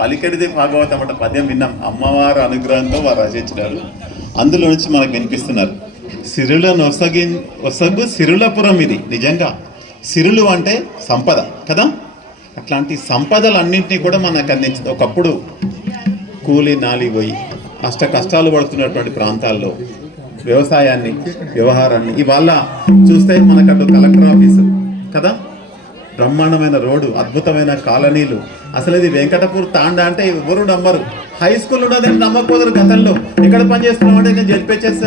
పలికెడిది భాగవతం అంటే పద్యం విన్నాం. అమ్మవారు అనుగ్రహంతో వారు రచించినారు. అందులో నుంచి మనకు వినిపిస్తున్నారు. సిరులను ఒసగు సిరులపురం. ఇది నిజంగా సిరులు అంటే సంపద కదా. అట్లాంటి సంపదలన్నింటినీ కూడా మనకు అందించింది. ఒకప్పుడు కూలి నాలి పోయి అష్ట కష్టాలు పడుతున్నటువంటి ప్రాంతాల్లో వ్యవసాయాన్ని, వ్యవహారాన్ని ఇవాళ చూస్తే మనకు అటు కలెక్టర్ ఆఫీసు కదా, బ్రహ్మాండమైన రోడ్డు, అద్భుతమైన కాలనీలు. అసలు ఇది వెంకటపూర్ తాండా అంటే ఎవరు నమ్మరు. హై స్కూల్ ఉన్నదని నమ్మకపోదురు. గతంలో ఎక్కడ పని చేస్తున్నాం అంటే నేను జెడ్పీహెచ్ఎస్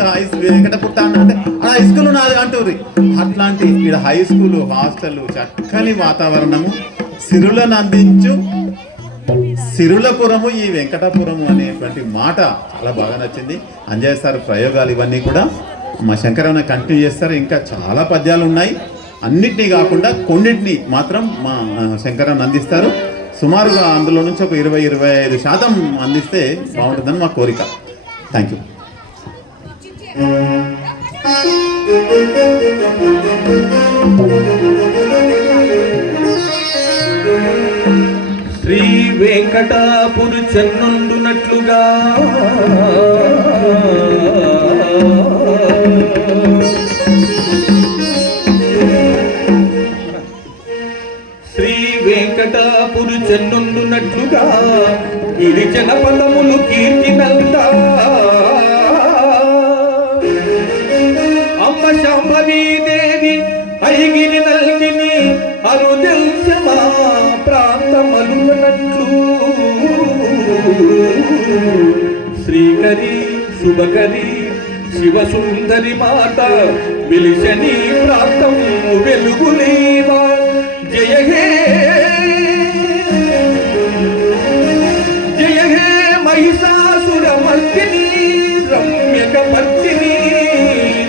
వెంకటపూర్ తాండా అంటే హై స్కూల్ ఉన్నది అంటారు. అట్లాంటి ఇక్కడ హై స్కూలు, హాస్టల్, చక్కని వాతావరణము, సిరులను అందించు సిరులపురము ఈ వెంకటపురము అనేటువంటి మాట చాలా బాగా నచ్చింది. అంజయ్య సార్ ప్రయోగాలు ఇవన్నీ కూడా మా శంకరన్న కంటిన్యూ చేస్తారు. ఇంకా చాలా పద్యాలు ఉన్నాయి. అన్నిటినీ కాకుండా కొన్నిటిని మాత్రం మా శంకరన్న అందిస్తారు. సుమారుగా అందులో నుంచి ఒక 20-25% అందిస్తే బాగుంటుందని మా కోరిక. Thank you. శ్రీ వెంకటాపురి చెన్నుండునట్లుగా శ్రీ వెంకటాపురి చెన్నుండునట్లుగా గిరిజన పదములు కీర్తినందా అమ్మ శాంభవీదేవి ఐగిరి నల్గిని అరుదెల్సమా ప్రాంతమలునట్లు శ్రీకరి శుభకరి శివసుందరి మాత విలిశని ప్రాంతం వెలుగులేవా. జయ హే జయ హే మహిషాసుర మర్దిని రమ్యక పర్దిని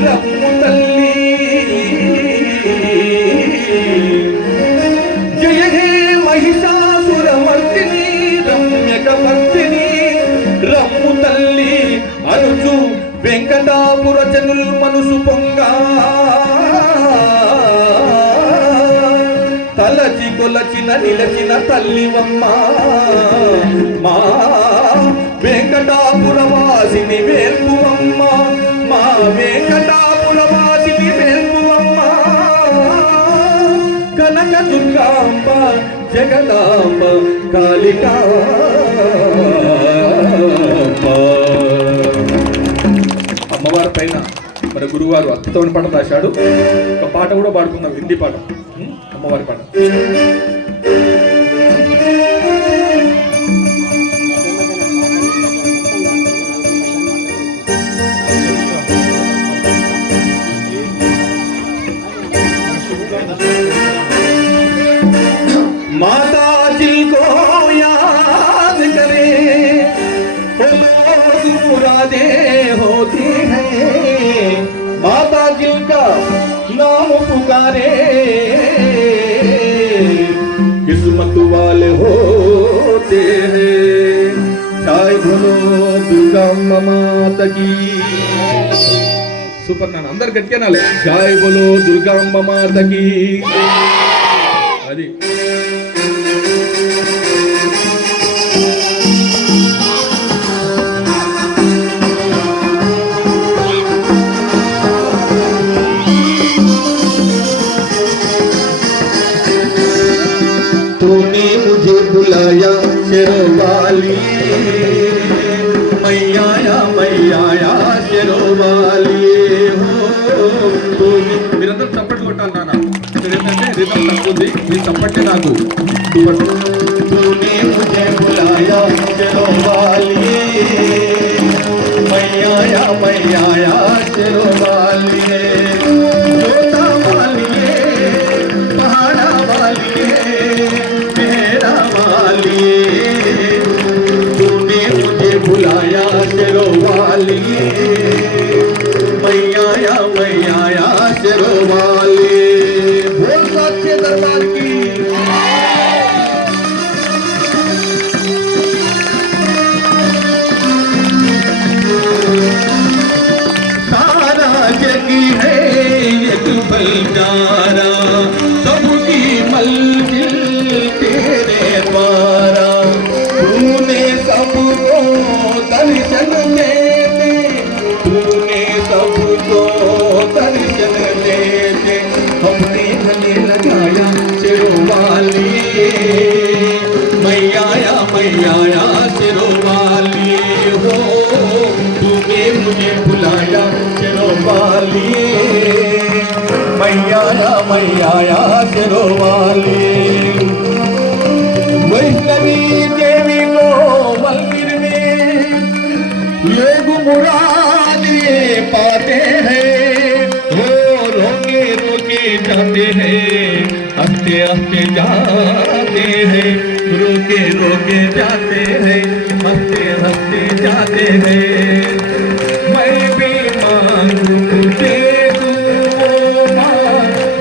రమ్ము తల్లి. జయ హే మహిషాసుర మర్దిని రమ్యక పర్దిని రమ్ము తల్లి అనుచు వెంకటాపుర జనుల్ మనసు పొంగా తలచి కొలచిన నిలచిన తల్లివమ్మ మా వెంకటాపుర వాసిని వేల్పువమ్మ మా వెంకటాపుర వాసిని వేల్పువమ్మ కనక దుర్గాంబ జగదాంబ కాళికా. అమ్మవారి పైన మన గురువారు అద్భుతమైన పాట రాశాడు. ఒక పాట కూడా పాడుకుందాం, హిందీ పాట, అమ్మవారి పాట. माता जी को याद करे वो लोग मुरादे होती हैं. माता जी का नाम पुकारे किस्मत वाले होते हैं. जय बोलो दुर्गा माता की. సూపర్ నాన్న, అందరు గట్టిగా నాలే జై బోలో దుర్గాంబ మాతకి. అది तूने मुझे बुलाया शेरवाली मैया मैया शेरवाली हो. మీరందరూ చప్పట్లు కొట్టాలి నాన్న. ఏంటంటే రిథం తక్కువది, మీ చప్పట్టే నాకు. तूने मुझे बुलाया शेरवाली मैया मैया शेरवाली जोता वाली पहाड़ा वाली मेरा वाली. तूने मुझे बुलाया शेरवाली मैया मैया शेरवाली. बोल सच्चे दरबार की. सारा जग है एक बलदारा सबकी मंजिल मैया शेरों वाली। वैष्णवी देवी को मंदिर में लोग मुरादे पाते हैं, वो रोके रोके जाते हैं, हंसते हंसते जाते हैं, रोके रोके जाते हैं, हंसते हंसते जाते हैं। मैं भी मांगू दे दूँ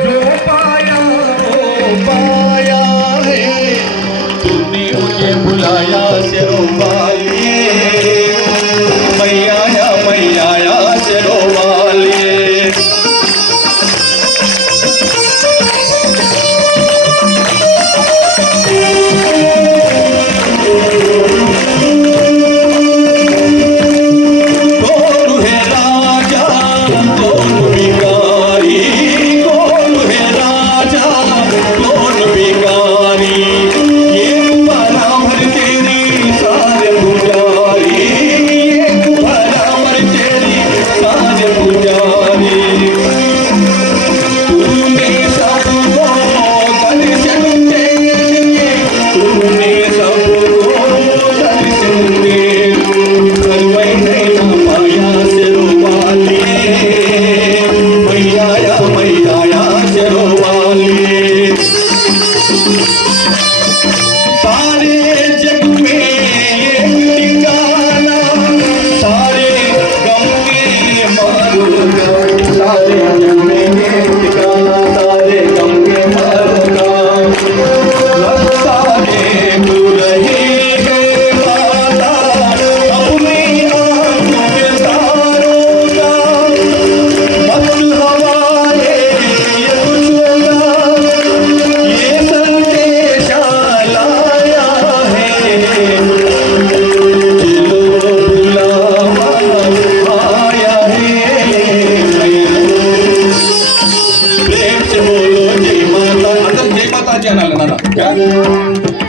जो पाया वो पाया है, तूने मुझे बुलाया शेरों वाली, मैया शेरों वाली।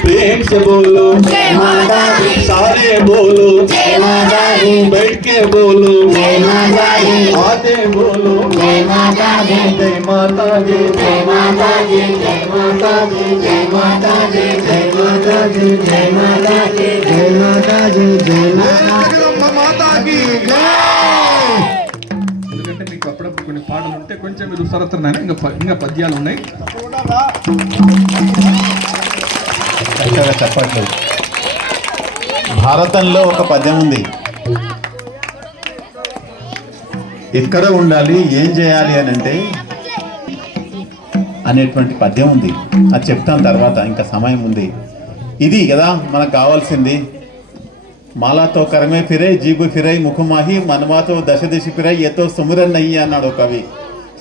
प्रेम से बोलो जय माता दी, सारे बोलो जय माता दी, बैठ के बोलो जय माता दी, आते बोलो जय माता दी, जय माता दी, जय माता दी, जय माता दी, जय माता दी, जय माता दी, जय माता दी, जय माता दी, जय माता दी जय। ఎందుకంటే మీకు అప్పుడప్పుడు కొన్ని పాటలు ఉంటే కొంచెం మీరు సరతన్నాయి, ఇంకా పద్యాలు ఉన్నాయి. చక్కగా చెప్పట్లేదు. భారతంలో ఒక పద్యం ఉంది, ఎక్కడ ఉండాలి ఏం చేయాలి అని అంటే అనేటువంటి పద్యం ఉంది. అది చెప్తాను తర్వాత, ఇంకా సమయం ఉంది. ఇది కదా మనకు కావాల్సింది. మాలాతో కరమే ఫిరై జీబు ఫిరై ముఖమాహి మనమాతో దశ దిశ ఫిరై ఎతో సుమురన్నయ్యి అన్నాడు కవి.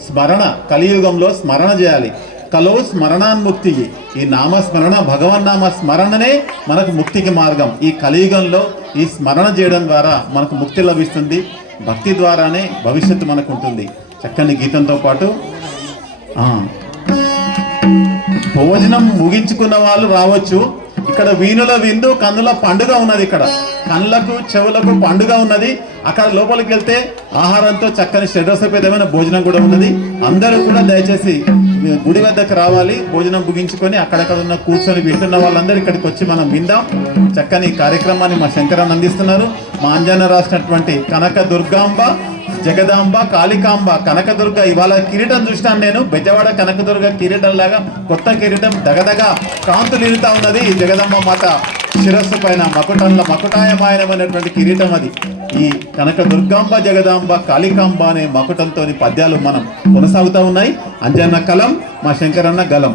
స్మరణ, కలియుగంలో స్మరణ చేయాలి. కలో స్మరణాన్ముక్తి, ఈ నామస్మరణ భగవన్నామ స్మరణనే మనకు ముక్తికి మార్గం. ఈ కలియుగంలో ఈ స్మరణ చేయడం ద్వారా మనకు ముక్తి లభిస్తుంది. భక్తి ద్వారానే భవిష్యత్తు మనకు ఉంటుంది. చక్కని గీతంతో పాటు భోజనం ముగించుకున్న వాళ్ళు రావచ్చు. ఇక్కడ వీణుల విందు, కన్నుల పండుగ ఉన్నది. ఇక్కడ కళ్ళకు చెవులకు పండుగ ఉన్నది. అక్కడ లోపలికి వెళ్తే ఆహారంతో చక్కని షడ్రసపేతమైన భోజనం కూడా ఉన్నది. అందరూ కూడా దయచేసి గుడి వద్దకు రావాలి. భోజనం ముగించుకొని అక్కడక్కడ ఉన్న కూర్చొని వింటున్న వాళ్ళందరూ ఇక్కడికి వచ్చి మనం విందాం. చక్కని కార్యక్రమాన్ని మా శంకరన్న అందిస్తున్నారు. మా అంజన రాసినటువంటి కనక దుర్గాంబ, జగదాంబ, కాళికాంబ, కనకదుర్గ. ఇవాళ కిరీటం చూసినాను నేను, బెజవాడ కనకదుర్గ కిరీటం లాగా కొత్త కిరీటం దగదగా కాంతులు ఇరుతా ఉన్నది. జగదమ్మ మాత శిరస్సు పైన మకుటాయమాయనమైనటువంటి కిరీటం అది. ఈ కనక దుర్గాంబ, జగదాంబ, కాళికాంబ అనే మకుటంతోని పద్యాలు మనం కొనసాగుతూ ఉన్నాయి. అంజన్న కలం, మా శంకరన్న గలం.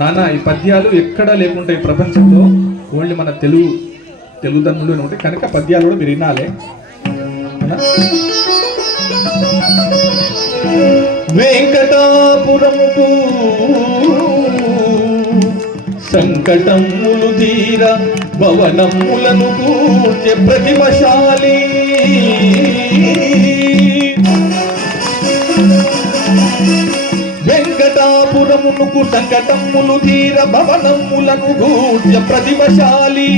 నాన్న ఈ పద్యాలు ఎక్కడా లేకుంటాయి ప్రపంచంలో, ఓన్లీ మన తెలుగుదన్నులు ఉంటాయి కనుక పద్యాలు కూడా మీరు వినాలి. వెంకటాపురముకు సంకటములు తీర భవనములను కూర్చె ప్రతిభశాలి. వెంకటాపురమునకు సంకటములు తీర భవనములను కూర్చె ప్రతిభశాలి.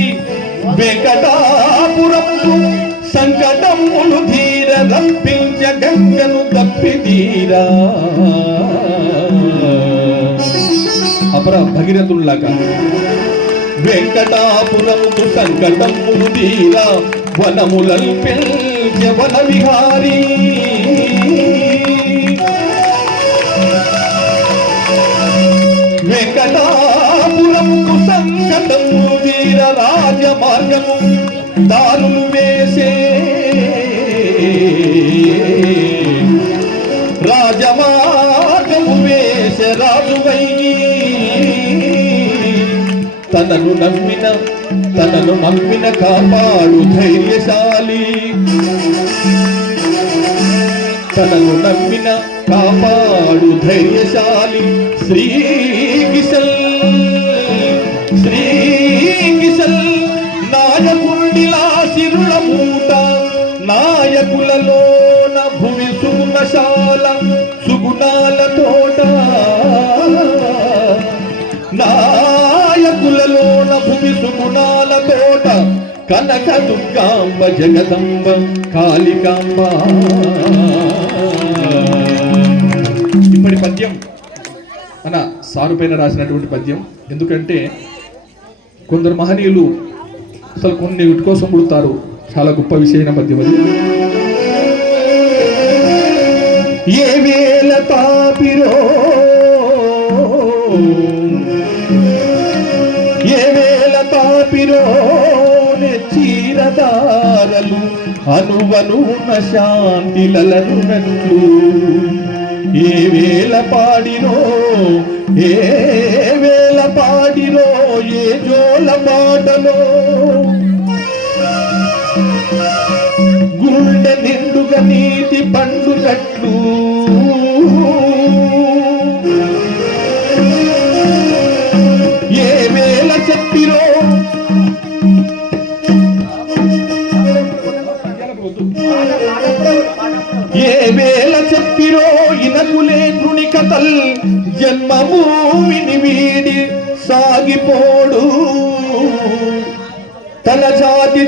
వెంకటాపురముకు సంకటములు ధీర రప్పించ గంగను తప్పి తీరా. అపర భగీరథుల్లాగా. వెంకటాపురముకు సంకటమును తీరా వనములల్ పెంచె వన విహారీ. వెంకటాపురముకు సంకటమును తీర రాజమార్గము దారులు వేసే. రాజమార్గము వేసే రాజువై తనను నమ్మిన కాపాడు ధైర్యశాలి. తనను నమ్మిన కాపాడు ధైర్యశాలి. శ్రీ కిశల్ నాయకుడిలా సిరుల మూట. నాయకులలోన భూమి సుగుణశాల సుగుణాల తోట. నాయకులలోన భూమి సుగుణాల తోట. కనక దుర్గాంబ జగదంబ కాళికాంబ. ఇప్పటి పద్యం మన సారుపైన రాసినటువంటి పద్యం. ఎందుకంటే కొందరు మహనీయులు అసలు కొన్ని వీటి కోసం పుడతారు. చాలా గొప్ప విషయమైన పద్యం అది. ఏ వేళ తాపిరో ఏ వేళ తాపిరో చీరదారలు అనువనున శాంతిలనున్నట్లు. ఏ వేళ పాడినో ఏ వేళ పాడినో ఏ జోల పాటలో గుండె నిండుగా నీతి పండుగట్లు. ఏ వేళ చెప్పిరో ఏ వేళ చెప్పిరో ఇనకులే నృని కథల్. జన్మభూమిని వీడి సాగిపోడు తన జాతి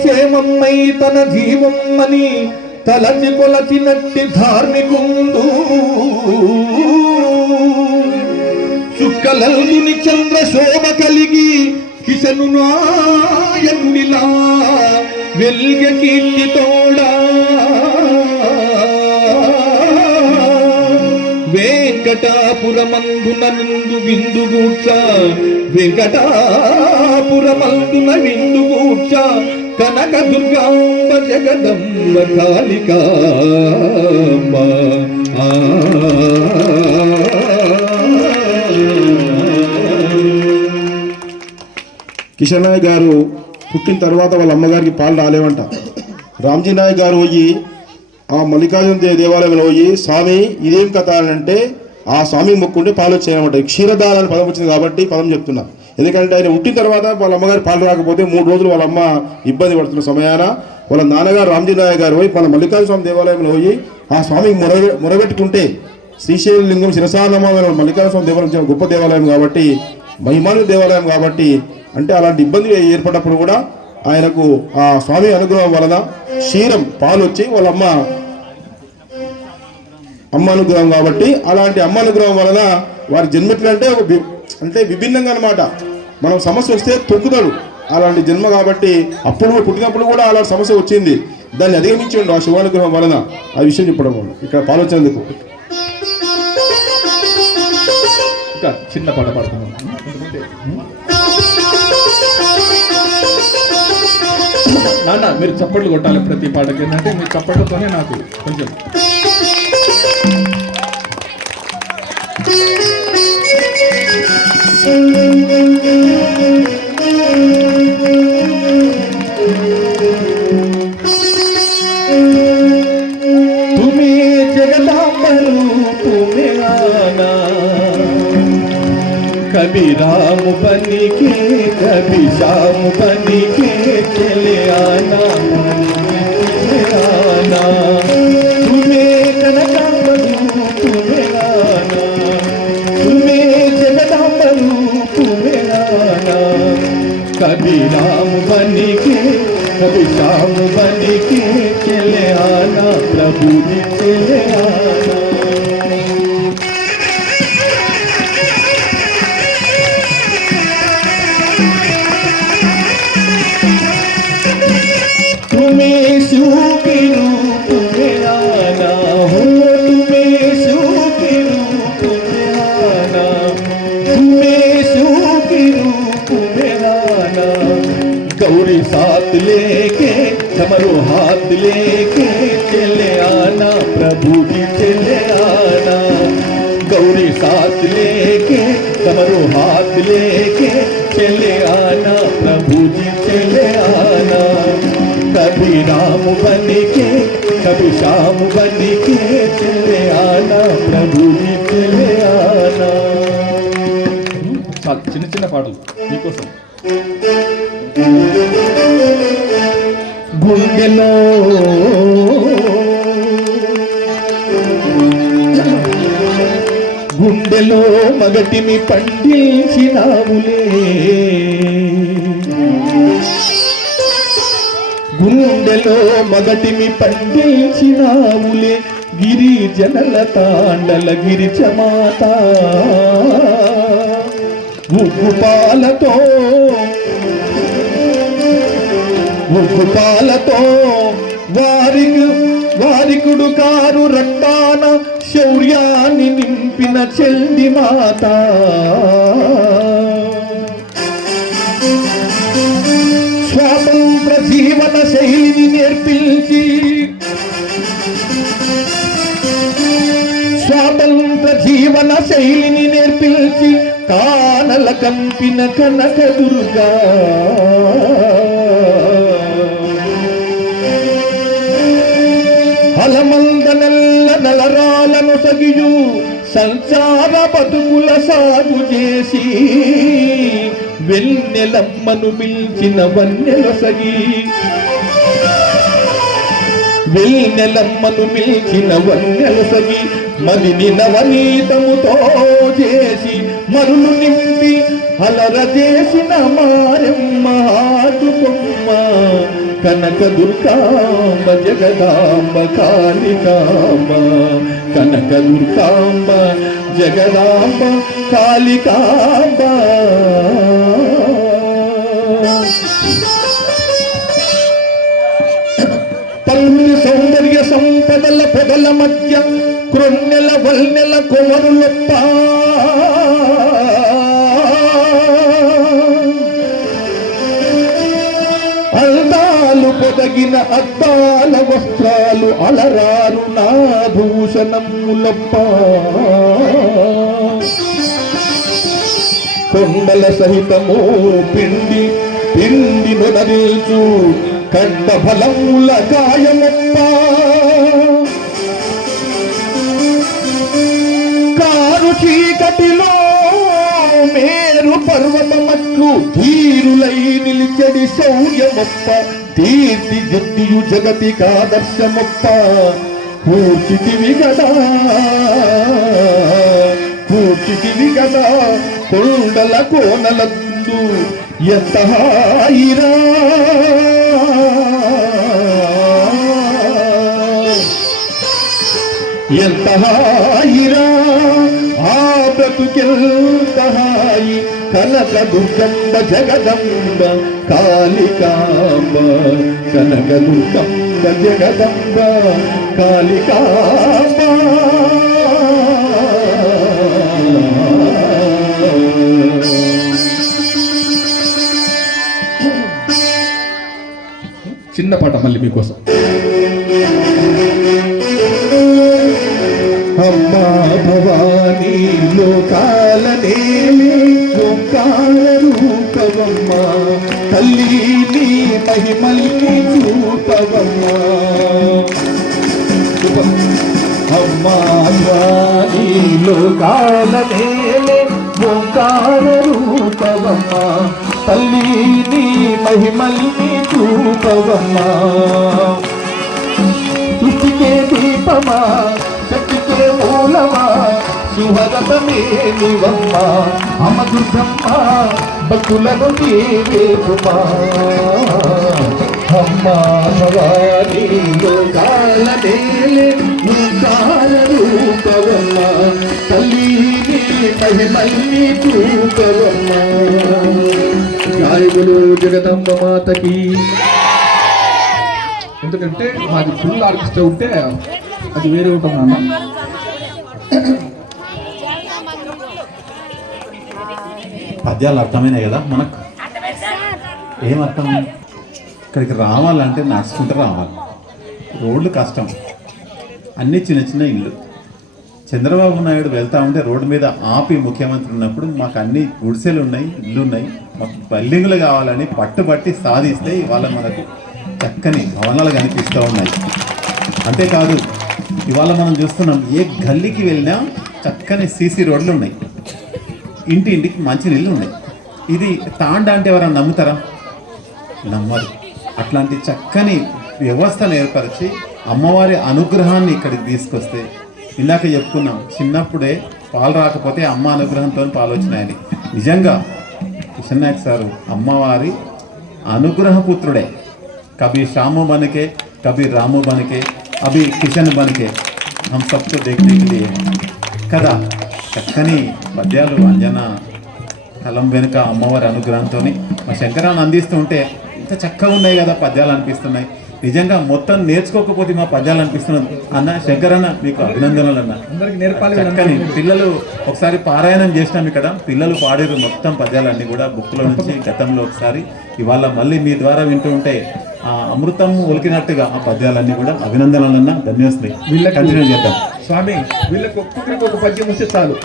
క్షేమమ్మై తన జీవమ్మని తలచి కొలచినట్టి ధార్మికుండు. చుక్కలందుని చంద్ర శోభ కలిగి కిశను నాయకునిలా వెల్గ కీర్తి తోడా. వెంకటాపురమందున నిందు విందుగూర్చ. వెంకటాపురమందున విందుగూర్చ. కనక దుర్గాంబ జగదంబ కాళికాంబ. కిషన్ నాయక్ గారు పుట్టిన తర్వాత వాళ్ళ అమ్మగారికి పాలు రాలేవంట. రామ్జీ నాయక్ గారు పోయి ఆ మల్లికార్జున దేవాలయంలో పోయి స్వామి ఇదేం కథ అని అంటే ఆ స్వామి మొక్కుంటే పాలు వచ్చాయన్నమాట. క్షీరదార అని పదం వచ్చింది కాబట్టి పదం చెప్తున్నా. ఎందుకంటే ఆయన పుట్టిన తర్వాత వాళ్ళ అమ్మగారి పాలు రాకపోతే 3 రోజులు వాళ్ళ అమ్మ ఇబ్బంది పడుతున్న సమయాన వాళ్ళ నాన్నగారు రామ్జీ నాయక్ గారు పోయి వాళ్ళ మల్లికార్జున స్వామి దేవాలయంలో పోయి ఆ స్వామికి మొరబెట్టుకుంటే శ్రీశైల లింగం శిరసానమ మల్లికార్జున స్వామి దేవాలయం గొప్ప దేవాలయం కాబట్టి మహిమాను దేవాలయం కాబట్టి అంటే అలాంటి ఇబ్బంది ఏర్పడినప్పుడు కూడా ఆయనకు ఆ స్వామి అనుగ్రహం వలన క్షీరం పాలు వచ్చి వాళ్ళ అమ్మ అనుగ్రహం కాబట్టి అలాంటి అమ్మ అనుగ్రహం వలన వారి జన్మెట్లంటే అంటే విభిన్నంగా అనమాట. మనం సమస్య వస్తే తొక్కుతాడు అలాంటి జన్మ కాబట్టి అప్పుడు పుట్టినప్పుడు కూడా అలాంటి సమస్య వచ్చింది. దాన్ని అధిగమించండు ఆ శివానుగ్రహం వలన. ఆ విషయం చెప్పడం ఇక్కడ పాలు వచ్చేందుకు ఇంకా చిన్న పాట పాడుతున్నాం. నాన్న మీరు చప్పట్లు కొట్టాలి ప్రతి పాటకి. ఏంటంటే మీరు చప్పట్లతోనే నాకు కొంచెం తుమే జగదాంబరు తుమే ఆనా कभी राम बनी के कभी श्याम बनी के चले आना तुम्हें कनकांबरू तुम्हें आना तुम्हें जगदांबरू तुम्हें आना कभी राम बनी के कभी श्याम बनी के चले आना प्रभु जी चले आना कमरो हाथ लेके चले आना, प्रभु जी चले आना। गौरी साथ लेके कमरो हाथ लेके चले आना, प्रभु जी चले आना। कभी राम बन के कभी श्याम बन के चले आना, प्रभु जी चले आना। చాలా చిన్న చిన్న పాటలు మీకోసం. గుండెలో గుండెలో మగటిని పండించినావులే, గుండెలో మగటిని పండించినావులే, గిరిజనల తాండల గిరిజమాత. ఉగ్గుపాలతో వారికుడు కారు రక్తాన శౌర్యాన్ని నింపిన చెల్లి మాత. స్వాతంత్ర జీవన శైలిని నేర్పించి, స్వాతంత్ర జీవన శైలిని నేర్పించి కానల కంపిన కనకదుర్గా. హలమందనెల్ల నలరాలను సగియు సంచార బతుకుల సాగు చేసి, వెన్నెలమ్మను మిల్చిన వన్నెల సగి, వెన్నెలమ్మను మిల్చిన వన్నెల సగి, మదిని నవనీతముతో చేసి మరులు నింపి అలర చేసిన మారెమ్మ ఆటుకొమ్మ. కనక దుర్గాంబ జగదాంబ కాళికాంబ, కనక దుర్గాంబ జగదాంబ కాళికాంబ. పల్లి సౌందర్య సంపదల పొదల మధ్య క్రొన్నెల వల్నెల కొమరులొప్ప. అందాలు పొదగిన అద్దాల వస్త్రాలు అలరారు నాభూషణములప్ప. కొండల సహితము పిండి పిండి నొనరిల్చు కండ ఫలముల గాయమప్ప. కారు చీకటిలో మేరు పర్వతమట్లు ధీరులై నిలిచడి శౌర్యమప్ప. దీర్తి జుద్దియు జగతికి ఆదర్శమప్ప. కూర్చితివి గదా కూర్చితివి గదా కొండల కోనలందు ఎంత హాయిరా. ఎంత హాయిరా ఆ బ్రతుకెంత హాయి. కనక దుర్గంబ జగదంబ కాళికాంబ, కనక దుర్గంబ జగదంబ కాళికాంబ. చిన్న పాట మళ్ళీ మీకోసం. అమ్మా భవానీ లోకాలనేమి ఓంకార రూపవమ్మ, తల్లి నీ మహిమల్ని చూపవమ్మ. అమ్మా భవానీ లోకాలనేమి ఓంకార రూపవమ్మ, తల్లి నీ మహిమల్ని చూపవమ్మ. సృష్టికే దీపమా శక్తికే మూలమా శుభరతమే నీవమ్మ. అమ్మ దుర్గమ్మ భక్తులను నీవేపుమా. అమ్మ భవానీ లోకాలనేలే ఓంకార రూపవమ్మ, తల్లి నీ మహిమల్ని చూపవమ్మ. జై బోలో జగదంబ మాతకి. ఎందుకంటే మాది ఫుల్ ఆర్కెస్ట్రా ఉంటే అది వేరే ఉంటుంది అన్న. పద్యాలు అర్థమైనాయి కదా మనకు? ఏం అర్థం? ఇక్కడికి రావాలంటే నడుచుకుంటూ రావాలి, రోడ్లు కష్టం, అన్నీ చిన్న చిన్న ఇల్లు. చంద్రబాబు నాయుడు వెళ్తా ఉంటే రోడ్డు మీద ఆపి ముఖ్యమంత్రి ఉన్నప్పుడు మాకు అన్ని గుడిసెలు ఉన్నాయి, ఇల్లు ఉన్నాయి, మాకు బిల్డింగులు కావాలని పట్టుబట్టి సాధిస్తే ఇవాళ మనకు చక్కని భవనాలు కనిపిస్తూ ఉన్నాయి. అంతేకాదు ఇవాళ మనం చూస్తున్నాం, ఏ గల్లీకి వెళ్ళినా చక్కని సీసీ రోడ్లు ఉన్నాయి, ఇంటింటికి మంచి నీళ్ళు ఉన్నాయి. ఇది తాండా అంటే ఎవరైనా నమ్ముతారా? నమ్మరు. అట్లాంటి చక్కని వ్యవస్థను ఏర్పరిచి అమ్మవారి అనుగ్రహాన్ని ఇక్కడికి తీసుకొస్తే, ఇందాక చెప్పుకున్నాం చిన్నప్పుడే పాలు రాకపోతే అమ్మ అనుగ్రహంతో పాలు వచ్చినాయని. నిజంగా కిషన్ నాయక్ సారు అమ్మవారి అనుగ్రహపుత్రుడే. కభీ శ్యాము బనకే, కభీ రాము బనకే, అభి కిషన్ బనకే, హమ్ సబ్కో దేఖ్నే కే లియే కదా. చక్కని పద్యాలు అంజన కలం వెనుక అమ్మవారి అనుగ్రహంతో మా శంకరాన్ని అందిస్తూ ఉంటే ఇంత చక్కగా ఉన్నాయి కదా పద్యాలు అనిపిస్తున్నాయి. నిజంగా మొత్తం నేర్చుకోకపోతే మా పద్యాలు అనిపిస్తున్నది. అన్న శంకరన్న మీకు అభినందనలు అన్న. చక్కని పిల్లలు ఒకసారి పారాయణం చేసినాం ఇక్కడ, పిల్లలు పాడారు మొత్తం పద్యాలన్నీ కూడా బుక్లో నుంచి గతంలో ఒకసారి. ఇవాళ మళ్ళీ మీ ద్వారా వింటూ ఉంటే ఆ అమృతం ఒలికినట్టుగా ఆ పద్యాలన్నీ కూడా అభినందనలన్నా ధన్యవాదాలు. వీళ్ళకి కంటిన్యూ చేద్దాం స్వామి. వీళ్ళకి ఒక్కొక్కరికి ఒక పద్యం వస్తే చాలు.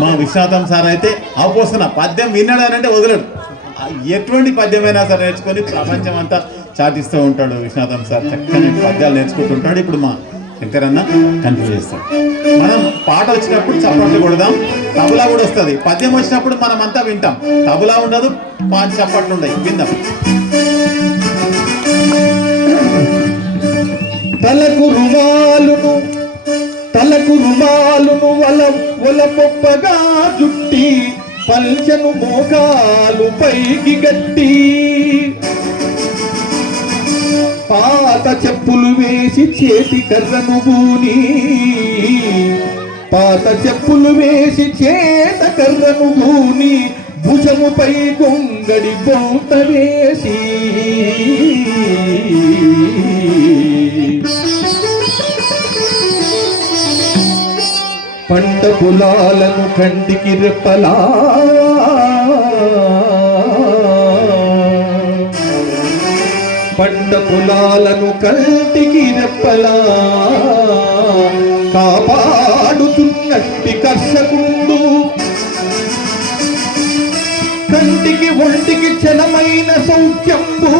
మా విశ్వనాథం సార్ అయితే ఆపోస్తున్న పద్యం విన్నాడనంటే వదలడు, ఎటువంటి పద్యమైనా సరే నేర్చుకొని ప్రపంచం అంతా చాటిస్తూ ఉంటాడు విశ్వనాథం సార్. చక్కని పద్యాలు నేర్చుకుంటుంటాడు. ఇప్పుడు మా శంకరన్న కంటిన్యూ చేస్తాడు. మనం పాట వచ్చినప్పుడు చప్పట్లు కొడదాం, తబలా కూడా వస్తుంది. పద్యం వచ్చినప్పుడు మనం అంతా వింటాం, తబలా ఉండదు, పాట చప్పట్లు ఉండవు, విందాం. తలకు రుమాలును వలపొప్పగా జుట్టి పల్చను మోకాలు పైకి గట్టి పాత చెప్పులు వేసి చేతి కర్రను బూని భుజముపై గొంగడి బౌత వేసి పంట పొలాలను కంటికి రెప్పలా కాపాడుతున్నట్టి కర్షకుండు కంటికి ఒంటికి క్షణమైన సౌఖ్యంబు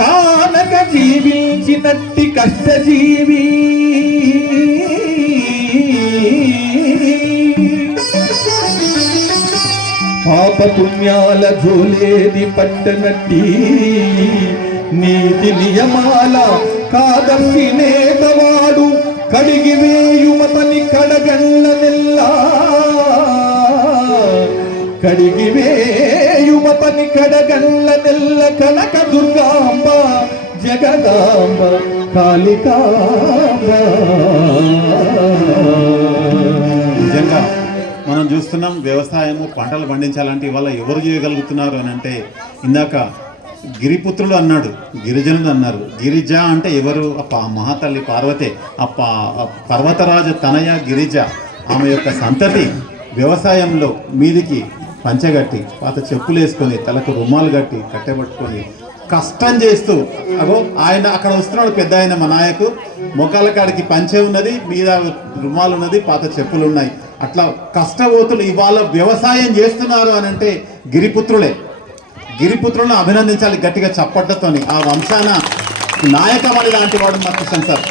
కానక జీవించినట్టి కష్టజీవి పాప పుణ్యాల జోలేది పట్టనట్టి నీతి నియమాల కాదర్శి నేతవాడు కడిగి వేయుమతని కడగళ్ళ నెల్ల కనక దుర్గాంబ జగదాంబ కాళికాంబ. నిజంగా మనం చూస్తున్నాం, వ్యవసాయము పంటలు పండించాలంటే ఇవాళ ఎవరు చేయగలుగుతున్నారు అని అంటే, ఇందాక గిరిపుత్రులు అన్నాడు, గిరిజనులు అన్నారు. గిరిజ అంటే ఎవరు? మహాతల్లి పార్వతే. పర్వతరాజ తనయ గిరిజ, ఆమె యొక్క సంతతి వ్యవసాయంలో మీదికి పంచగట్టి పాత చెప్పులు వేసుకొని తలకు రుమాలు కట్టి కట్టెబట్టుకొని కష్టం చేస్తూ, ఆయన అక్కడ వస్తున్నాడు పెద్ద ఆయన మా నాయకు, మొక్కల కాడికి పంచె ఉన్నది, మీద రుమాలు ఉన్నది, పాత చెప్పులు ఉన్నాయి. అట్లా కష్టపోతులు ఇవాళ వ్యవసాయం చేస్తున్నారు అని అంటే గిరిపుత్రులను అభినందించాలి గట్టిగా చప్పట్లతోని. ఆ వంశాన నాయకమణి లాంటి వాడు మా కిషన్ సార్.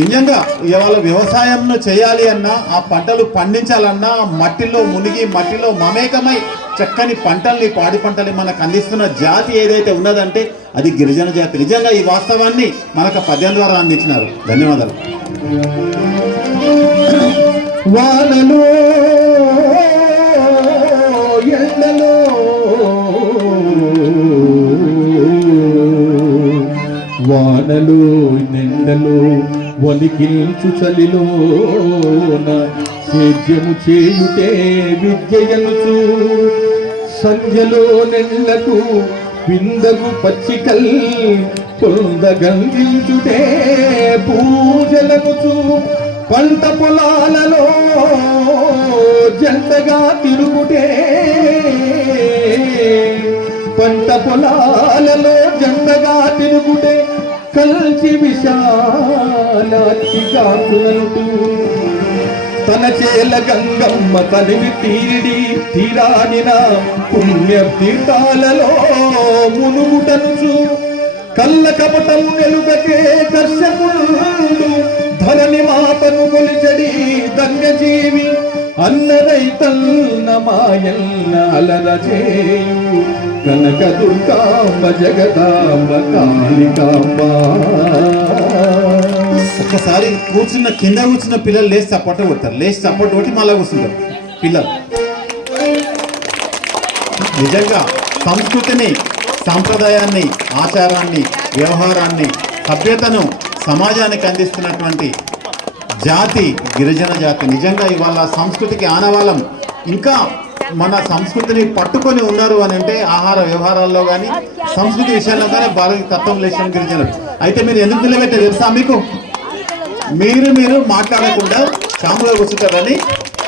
నిజంగా ఇవాళ వ్యవసాయంను చేయాలి అన్నా, ఆ పంటలు పండించాలన్నా, మట్టిలో మునిగి మట్టిలో మమేకమై చక్కని పంటల్ని, పాడి పంటల్ని మనకు అందిస్తున్న జాతి ఏదైతే ఉన్నదంటే అది గిరిజన జాతి. నిజంగా ఈ వాస్తవాన్ని మనకు పద్యం ద్వారా అందించినారు. ధన్యవాదాలు. వానలో ఎండలో వానలో నిండలో వణికించు చలిలోన సేద్యము చేయుటే విద్యయనుచు సంధ్యలో నెళ్లకు విందగు పచ్చికల్ పొందగందించుటే పూజలనుచు పంట పొలాలలో జంటగా తిరుగుటే, పంట పొలాలలో జంటగా తిరుగుటే కల్చి విశాలాచి కాకులంటూ తన చేల గంగమ్మ తనివి తీరాడిన పుణ్య తీర్థాలలో మునుగుటనుచు కళ్ళ కపటం వెలుగకే దర్శకుడు ధరణి మాతను కొలిచడి ధన్యజీవి అన్న రైతన్న మాయన్న అలరచేయు కనక దుర్గాంబ జగదాంబ కాళికాంబ. ఒక్కసారి కింద కూర్చున్న పిల్లలు లేచి చప్పట్లు కొడతారు, లేచి చప్పట్లు కొట్టి మళ్ళీ కూర్చుంటారు పిల్లలు. నిజంగా సంస్కృతిని, సాంప్రదాయాన్ని, ఆచారాన్ని, వ్యవహారాన్ని, సభ్యతను సమాజానికి అందిస్తున్నటువంటి జాతి గిరిజన జాతి. నిజంగా ఇవాళ సంస్కృతికి ఆనవాళం ఇంకా మన సంస్కృతిని పట్టుకొని ఉన్నారు అని అంటే ఆహార వ్యవహారాల్లో కానీ సంస్కృతి విషయాల్లో కానీ బాగా తత్వం లేచిన గిరిజనులు. అయితే మీరు ఎందుకు నిలబెట్టే తెలుసా మీకు? మీరు మాట్లాడకుండా షాములో కూర్చుంటారని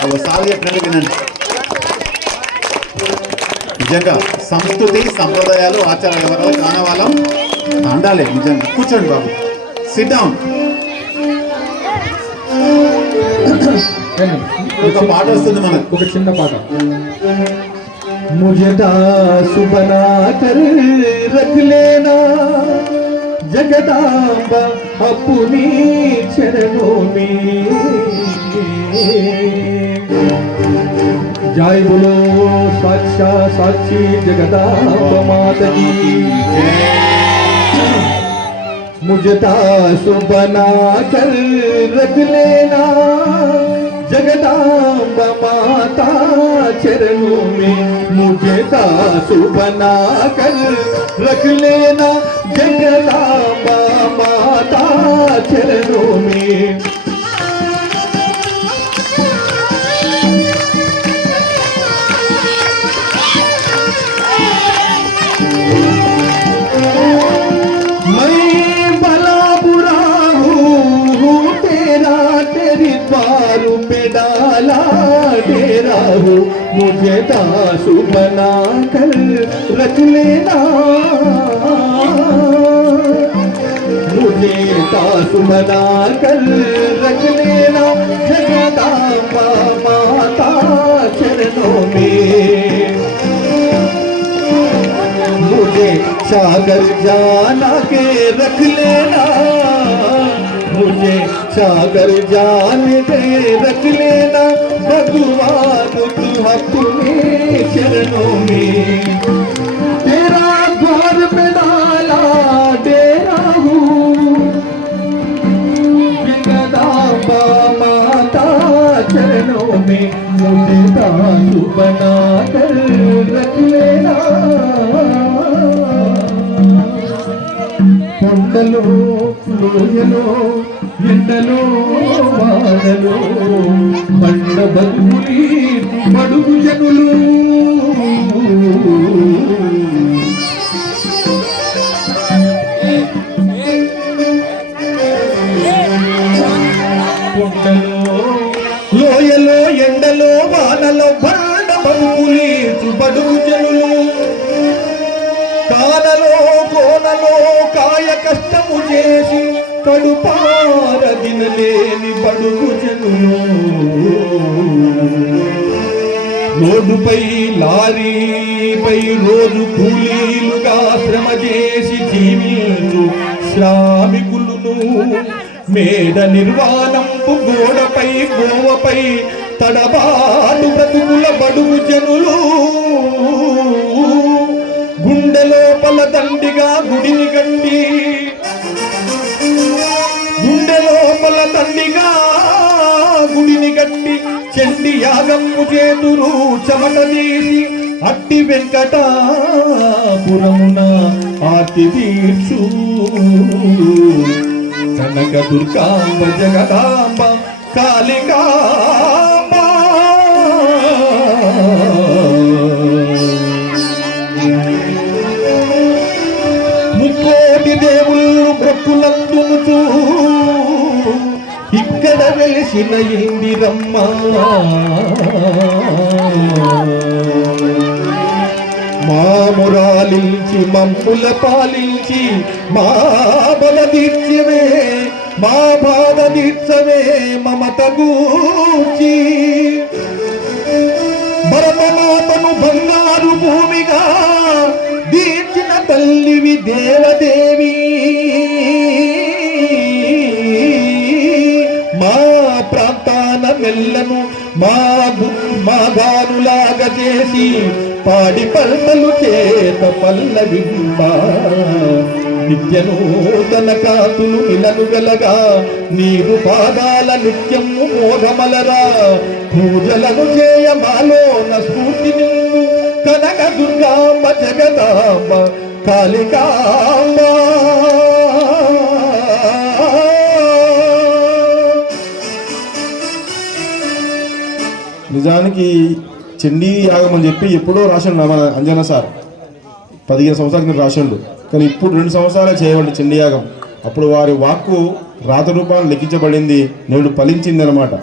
ఒకసారి చెప్పినట్టు వినండి. నిజంగా సంస్కృతి, సంప్రదాయాలు, ఆచార వ్యవహారాలు ఆనవాళం అండాలి. నిజంగా కూర్చోండి బాబు, సిట్ డౌన్. ఒక పాట వస్తుంది మనకు, ఒక చిన్న పాట. ముజదా సుబనా కర్ రఖ్ లేనా జగదాంబ అపునీ చరణోं में. जय बोलो साक्षात साक्षी जगदांब माता की. मुझता सुबना कर रख लेना जगदांब माता चरणों में. मुझे दासु बना कर रख लेना जगदांब माता चरणों में. मैं भला बुरा हूँ तेरा, तेरी द्वार पे डाला डेरा हूँ. मुझे दासु बना कर रख लेना, मुझे दासु बना कर रख लेना जगदांबा माता चरणों में. मुझे सागर जाना के रख लेना, मुझे सागर जान के रख लेना भगवान तू अपने चरणों में. तेरा द्वार पे डाला डेरा हूँ जगदांबा माता चरणों में. मुझे दासु बना कर रख लेना. కొండలో లోయలో ఎండలో వానలో బండ బతుకుని బడుగు జనులు కొండలో లోయలో ఎండలో వానలో బండ బతుకుని బడుగు జనులు కానలో కోనలో కాయ కష్టము చేసి కడుపార దినలేని బడుగు జనులు. రోడ్డుపై లారీపై రోజు కూలీలుగా శ్రమ చేసి జీవించు శ్రామికులను మేడ నిర్వాణంపు గోడపై గోవపై తడబాటు బ్రతుకుల బడుగు జనులు. గుండె లోపల దండిగా గుడిని కట్టి, గుండె లోపల దండిగా గుడిని కట్టి చండి యాగము చేతురు చెమట తీసి అట్టి వెంకటాపురమున ఆర్తి తీర్చు కనక దుర్గాంబ జగదాంబ కాళికాంబ. ముక్కోటి దేవుళ్ళు బ్రతులందునుచు ఇక్కడ వెలిసిన ఇందిరమ్మ మా మురాలించి మమ్ముల పాలించి మా బల తీర్చవే మా బాధ తీర్చవే మమత గూర్చి భరతమాతను బంగారు భూమిగా దీర్చిన తల్లివి దేవదేవి మా ప్రాంతాన మెల్లను మా గానులాగా చేసి పాడి పల్లలు చేత పల్లవింప నిత్య నూతన కాతులు ఇలలు గలగా నీరు పాదాల నిత్యము మోగమలరా పూజలను చేయ మాలోన స్ఫూర్తి నిన్ను కనక దుర్గాంబ జగదాంబ కాళికాంబ నిజానికి చండీ యాగం అని చెప్పి ఎప్పుడో రాసిండు మన అంజనా సార్ 15 సంవత్సరాల కింద రాసిండు. కానీ ఇప్పుడు 2 సంవత్సరాలే చేయబడి చండీ యాగం. అప్పుడు వారి వాక్కు రాత రూపాన్ని లెక్కించబడింది, నేడు ఫలించింది అనమాట.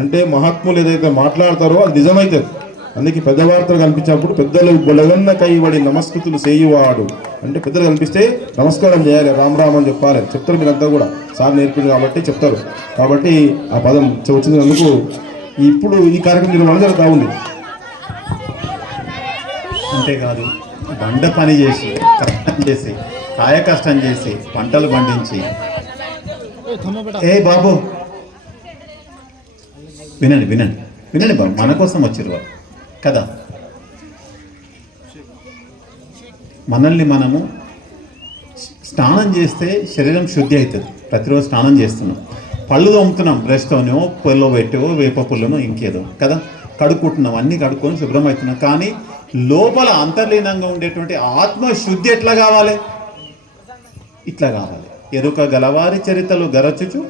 అంటే మహాత్ములు ఏదైతే మాట్లాడతారో అది నిజమైతుంది. అందుకే పెద్ద వార్తలు కనిపించినప్పుడు పెద్దలు బొలగన్న కైబడి నమస్కృతులు చేయువాడు అంటే పెద్దలు కనిపిస్తే నమస్కారం చేయాలి, రామ్ రామ్ అని చెప్పాలి. చెప్తారు మీరంతా కూడా, సార్ నేర్పింది కాబట్టి చెప్తారు. కాబట్టి ఆ పదం వచ్చినందుకు ఇప్పుడు ఈ కార్యక్రమం నిర్వహణ జరుగుతూ ఉంది. అంతేకాదు బండ పని చేసి కష్టం చేసి కాయ కష్టం చేసి పంటలు పండించి ఏ బాబు వినండి వినండి వినండి బాబు, మన కోసం వచ్చిరు వారు కదా. మనల్ని మనము స్నానం చేస్తే శరీరం శుద్ధి అవుతుంది. ప్రతిరోజు స్నానం చేస్తున్నాం, పళ్ళు తోముతున్నాం బ్రష్తోనో పొల్లో పెట్టో వేప పుల్లనో ఇంకేదో కదా, కడుక్కుంటున్నాం, అన్నీ కడుక్కొని శుభ్రం అవుతున్నాం. కానీ లోపల అంతర్లీనంగా ఉండేటువంటి ఆత్మశుద్ధి ఎట్లా కావాలి? ఇట్లా కావాలి. ఎరుక గలవారి చరితలు గరచుచు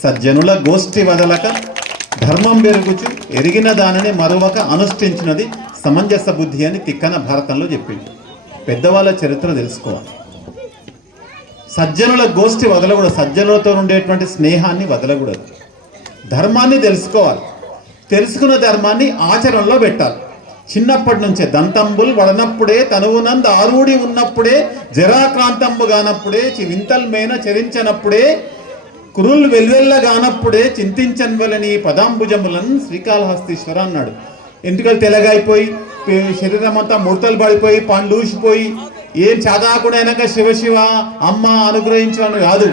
సజ్జనుల గోష్ఠి వదలక ధర్మం పెరుగుచు ఎరిగిన దానిని మరొక అనుష్ఠించినది సమంజస బుద్ధి అని తిక్కన భారతంలో చెప్పింది. పెద్దవాళ్ళ చరిత్ర తెలుసుకోవాలి. సజ్జనుల గోష్ఠి వదలకూడదు, సజ్జనులతో ఉండేటువంటి స్నేహాన్ని వదలకూడదు. ధర్మాన్ని తెలుసుకోవాలి, తెలుసుకున్న ధర్మాన్ని ఆచరణలో పెట్టాలి. చిన్నప్పటి నుంచే దంతంబుల్ వడనప్పుడే తనువునంద ఆరూడి ఉన్నప్పుడే జరాక్రాంతంబు గానప్పుడే వింతల్మేన చరించనప్పుడే కురుల్ వెల్వెల్లగానప్పుడే చింతించన్వలని పదాంబుజములను శ్రీకాళహస్తీశ్వర అన్నాడు. ఎంటుకలు తెల్లగైపోయి శరీరం అంతా ముడతలు పడిపోయి పండ్లు ఊసిపోయి ఏం చదాకుడైనాక శివశివ అమ్మ అనుగ్రహించు అని కాదు.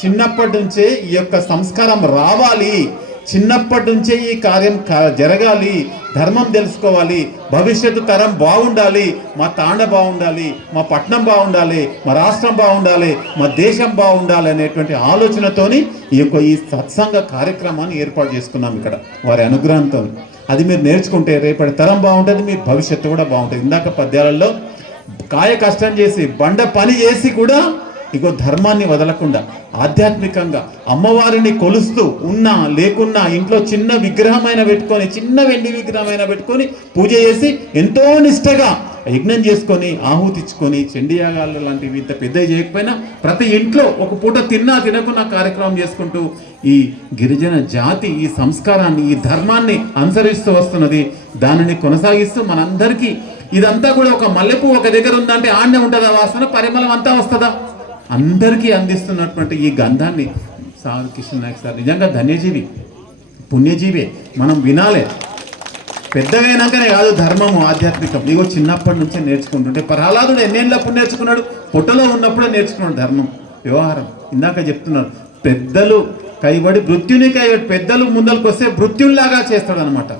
చిన్నప్పటి నుంచే ఈ యొక్క సంస్కారం రావాలి, చిన్నప్పటి నుంచే ఈ కార్యం జరగాలి, ధర్మం తెలుసుకోవాలి, భవిష్యత్తు తరం బాగుండాలి, మా తాండ బాగుండాలి, మా పట్టణం బాగుండాలి, మా రాష్ట్రం బాగుండాలి, మా దేశం బాగుండాలి అనేటువంటి ఆలోచనతోని ఈ సత్సంగ కార్యక్రమాన్ని ఏర్పాటు చేసుకున్నాం ఇక్కడ వారి అనుగ్రహంతో. అది మీరు నేర్చుకుంటే రేపటి తరం బాగుంటుంది, మీ భవిష్యత్తు కూడా బాగుంటుంది. ఇందాక పద్యాలలో కాయ కష్టం చేసి బండ పని చేసి కూడా ఇగో ధర్మాన్ని వదలకుండా ఆధ్యాత్మికంగా అమ్మవారిని కొలుస్తూ ఉన్నా లేకున్నా ఇంట్లో చిన్న విగ్రహమైన పెట్టుకొని, చిన్న వెండి విగ్రహమైన పెట్టుకొని పూజ చేసి ఎంతో నిష్టగా యజ్ఞం చేసుకొని ఆహుతిచ్చుకొని చండీయాగాలు లాంటివి ఇంత పెద్ద చేయకపోయినా ప్రతి ఇంట్లో ఒక పూట తిన్నా తినకున్న కార్యక్రమం చేసుకుంటూ ఈ గిరిజన జాతి ఈ సంస్కారాన్ని ఈ ధర్మాన్ని అనుసరిస్తూ వస్తున్నది. దానిని కొనసాగిస్తూ మనందరికీ ఇదంతా కూడా ఒక మల్లెపూ ఒక దగ్గర ఉందంటే ఆడనే ఉంటుందా వాసన, పరిమళం అంతా వస్తుందా? అందరికీ అందిస్తున్నటువంటి ఈ గంధాన్ని సార్ కిషన్ నాయక్ సార్ నిజంగా ధన్యజీవి, పుణ్యజీవే. మనం వినాలే, పెద్దగైనాకనే కాదు ధర్మము ఆధ్యాత్మికం. ఇగో చిన్నప్పటి నుంచే నేర్చుకుంటుంటే ప్రహ్లాదుడు ఎన్నేళ్ళప్పుడు నేర్చుకున్నాడు? పొట్టలో ఉన్నప్పుడే నేర్చుకున్నాడు ధర్మం, వ్యవహారం. ఇందాక చెప్తున్నాడు పెద్దలు కైబడి మృత్యుని కైబడి, పెద్దలు ముందరికి వస్తే మృత్యుల్లాగా చేస్తాడు అనమాట.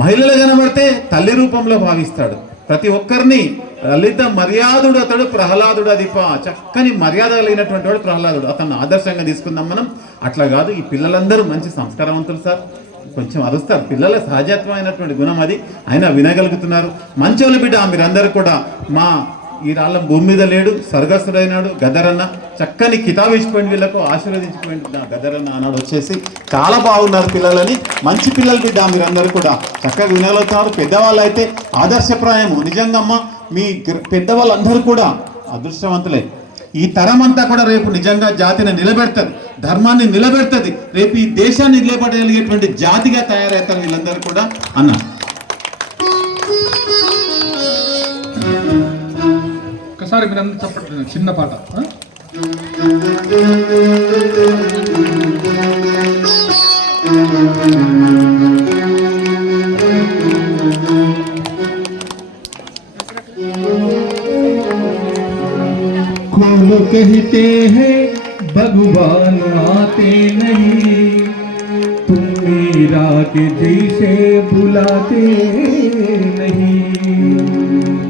మహిళలు కనబడితే తల్లి రూపంలో భావిస్తాడు. ప్రతి ఒక్కరిని లలిత మర్యాదుడు అతడు, ప్రహ్లాదుడు అదిప చక్కని మర్యాద కలిగినటువంటి వాడు ప్రహ్లాదుడు. అతను ఆదర్శంగా తీసుకుందాం మనం. అట్లా కాదు, ఈ పిల్లలందరూ మంచి సంస్కారవంతులు సార్. కొంచెం అరుస్తారు, పిల్లల సహజత్వమైనటువంటి గుణం అది. అయినా వినగలుగుతున్నారు. మంచోళ్ళ బిడ్డ మీరందరూ కూడా. మా ఈ రాళ్ళ భూమి మీద లేడు, స్వర్గస్థుడైనాడు గదరన్న. చక్కని కితాబు ఇచ్చిపోయింది, వీళ్ళకు ఆశీర్వదించిపోయింది గదరన్న అన్నాడు. వచ్చేసి చాలా బాగున్నారు పిల్లలని, మంచి పిల్లలు బిడ్డ మీరందరూ కూడా చక్కగా వినగలుగుతున్నారు. పెద్దవాళ్ళు అయితే ఆదర్శప్రాయము. నిజంగా అమ్మ మీ పెద్దవాళ్ళందరూ కూడా అదృష్టవంతులే. ఈ తరం అంతా కూడా రేపు నిజంగా జాతిని నిలబెడతారు. ధర్మాన్ని నిలబెడుతుంది, రేపు ఈ దేశాన్ని నిలబడగలిగేటువంటి జాతిగా తయారవుతారు వీళ్ళందరూ కూడా అన్న. ఒకసారి మీరందరూ చెప్పండి చిన్న పాట. कौन कहते हैं भगवान आते नहीं, तुम मीरा के जैसे बुलाते नहीं।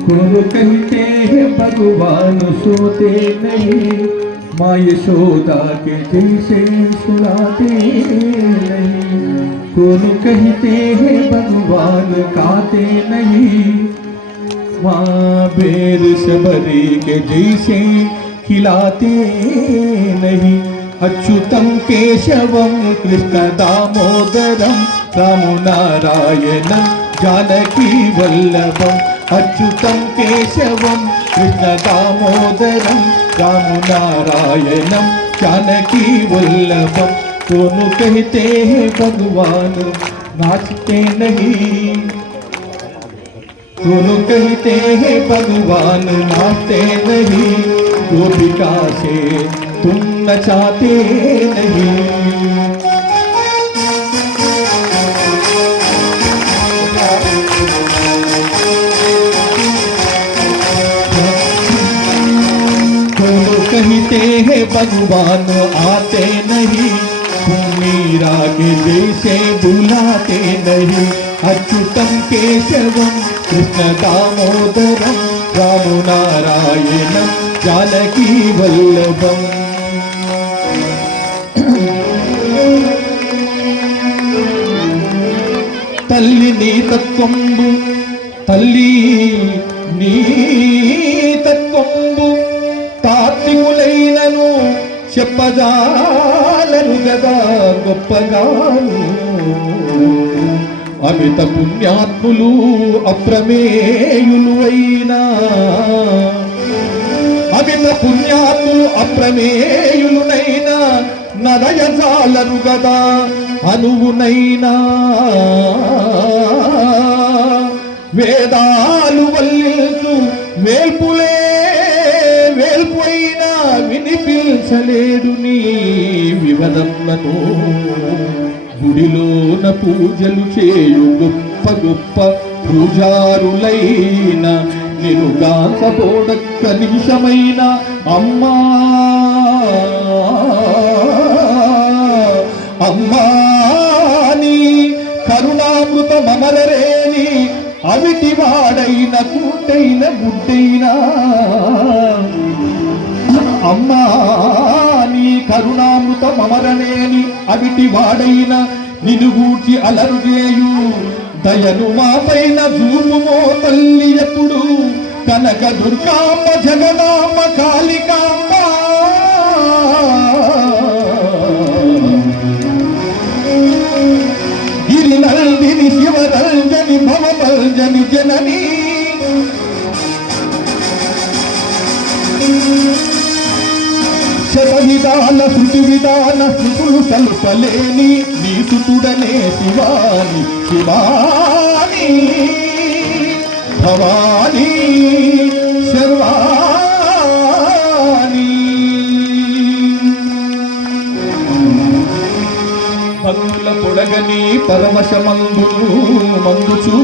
कौन कहते हैं भगवान सोते नहीं, माँ यशोदा के जैसे सुनाते नहीं। कौन कहते हैं भगवान गाते नहीं, माँ बेर सबरी के जैसे खिलाते नहीं। अच्युतम केशवम कृष्ण दामोदरम राम नारायणम जानकी वल्लभम। अच्युतम केशवम कृष्ण दामोदरम राम नारायणम जानकी वल्लभम। दोनों कहते हैं भगवान नाचते नहीं, दोनों कहते हैं भगवान नाचते नहीं, गोपिका से तुम नचाते नहीं। दोनों कहते हैं भगवान आते नहीं, तुम मीरा के जैसे बुलाते नहीं। अच्युतम केशवम कृष्ण दामोदरम राम नारायणम जानकी वल्लभम। తల్లి నీ తత్వంబు, తల్లి నీ తత్వంబు తాత్వికులైనను చెప్పజాలను గదా గొప్పగాను। అమిత పుణ్యాత్ములు అప్రమేయులు అయినా, అమిత పుణ్యాత్ములు అప్రమేయులునైనా నరయజాలను గదా అనువునైనా। వేదాలు వల్లించు వేల్పులే వేల్పు అయినా వినిపించలేడు నీ వివరములను। గుడిలోన పూజలు చేయు గొప్ప గొప్ప పూజారులైన నిన్ను గాంచబోడక్క నిమిషమైన అమ్మా అమ్మా నీ కరుణామృత మమరరేని అవిటి వాడైన కుంటైన గుడ్డైనా। అమ్మా నీ కరుణామృత మమరనేని అవిటి వాడైన నిన్ను గూర్చి అలరు చేయు దయను మాపైన చూపుమో తల్లి ఎప్పుడు। కనక దుర్గాంబ జగదాంబ కాళికాంబ గిరినందిని శివరంజని భవభంజని జనని। శతవిధాన శృతి విధాన శృతులు కల్పలేని నీ సుతుడనే శివాని శివాని భవాని శర్వాణి। భక్తుల పొడగని పరవశమందును మందుచు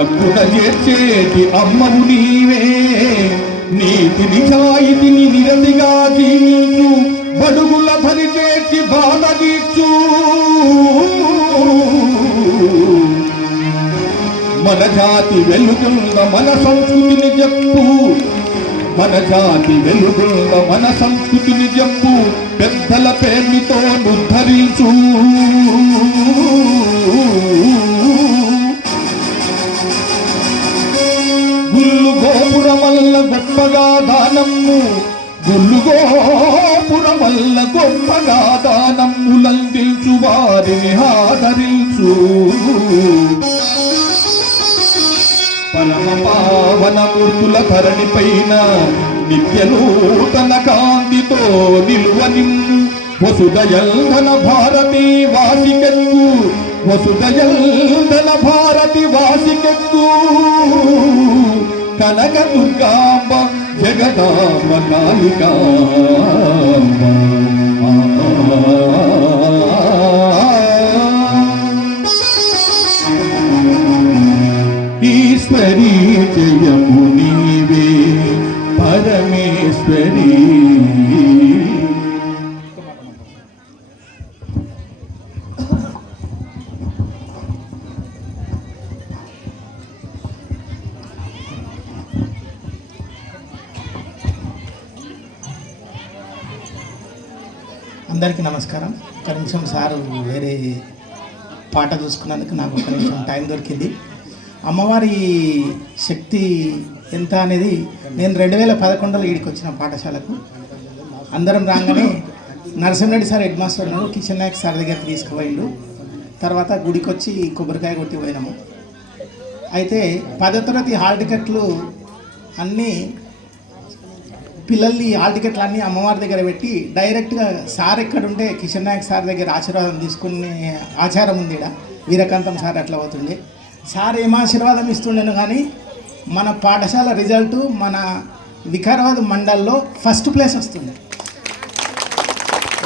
అక్కున చేర్చేటి అమ్మవు నీవే। నీతి నిజాయితిని నిరతిగా జీవించు బడుగుల భరి చేర్చి బాధ తీర్చు। మన జాతి వెలుగున్న మన సంస్కృతిని చెప్పు, మన జాతి వెలుగున్న మన సంస్కృతిని చెప్పు। పెద్దల పేర్మితో ఉద్ధరించు। గుళ్ళు గోపురమల్ల గొప్పగా దానమ్ము, గుళ్ళు గోపురమల్ల గొప్పగా దానమ్ములందించు వారిని ఆదరించు। పరమ పావన మూర్తుల ధరణి పైన నిత్య నూతన కాంతితో నిలువ నిమ్ము। వసుదయంధన భారతి వాసికెక్కు వసుదయంధన భారతి వాసికెక్కు కనక దుర్గాంబ జగదాంబ కాళికాంబ ఈశ్వరీ జయము నీవే పరమేశ్వరీ. అందరికీ నమస్కారం. ఒక నిమిషం సారు వేరే పాట చూసుకున్నందుకు నాకు ఒక నిమిషం టైం దొరికింది. అమ్మవారి శక్తి ఎంత అనేది నేను 2011లో ఈడికి వచ్చిన పాఠశాలకు. అందరం రాగానే నరసింహరెడ్డి సార్ హెడ్ మాస్టర్ ఉన్నారు, కిషన్ నాయక్ సార్ దగ్గరికి తీసుకుపోయిండు. తర్వాత గుడికి వచ్చి కొబ్బరికాయ కొట్టి పోయినాము. అయితే 10వ తరగతి హాల్ టికెట్లు అన్నీ పిల్లల్ని హాల్ టికెట్లు అన్నీ అమ్మవారి దగ్గర పెట్టి డైరెక్ట్గా సార్ ఎక్కడుంటే కిషన్ నాయక్ సార్ దగ్గర ఆశీర్వాదం తీసుకునే ఆచారం ఉంది. ఇక్కడ వీరకాంతం సార్ అట్లా అవుతుండే. సార్ ఏం ఆశీర్వాదం ఇస్తుండేను కానీ మన పాఠశాల రిజల్టు మన వికారాబాద్ మండల్లో ఫస్ట్ ప్లేస్ వస్తుంది.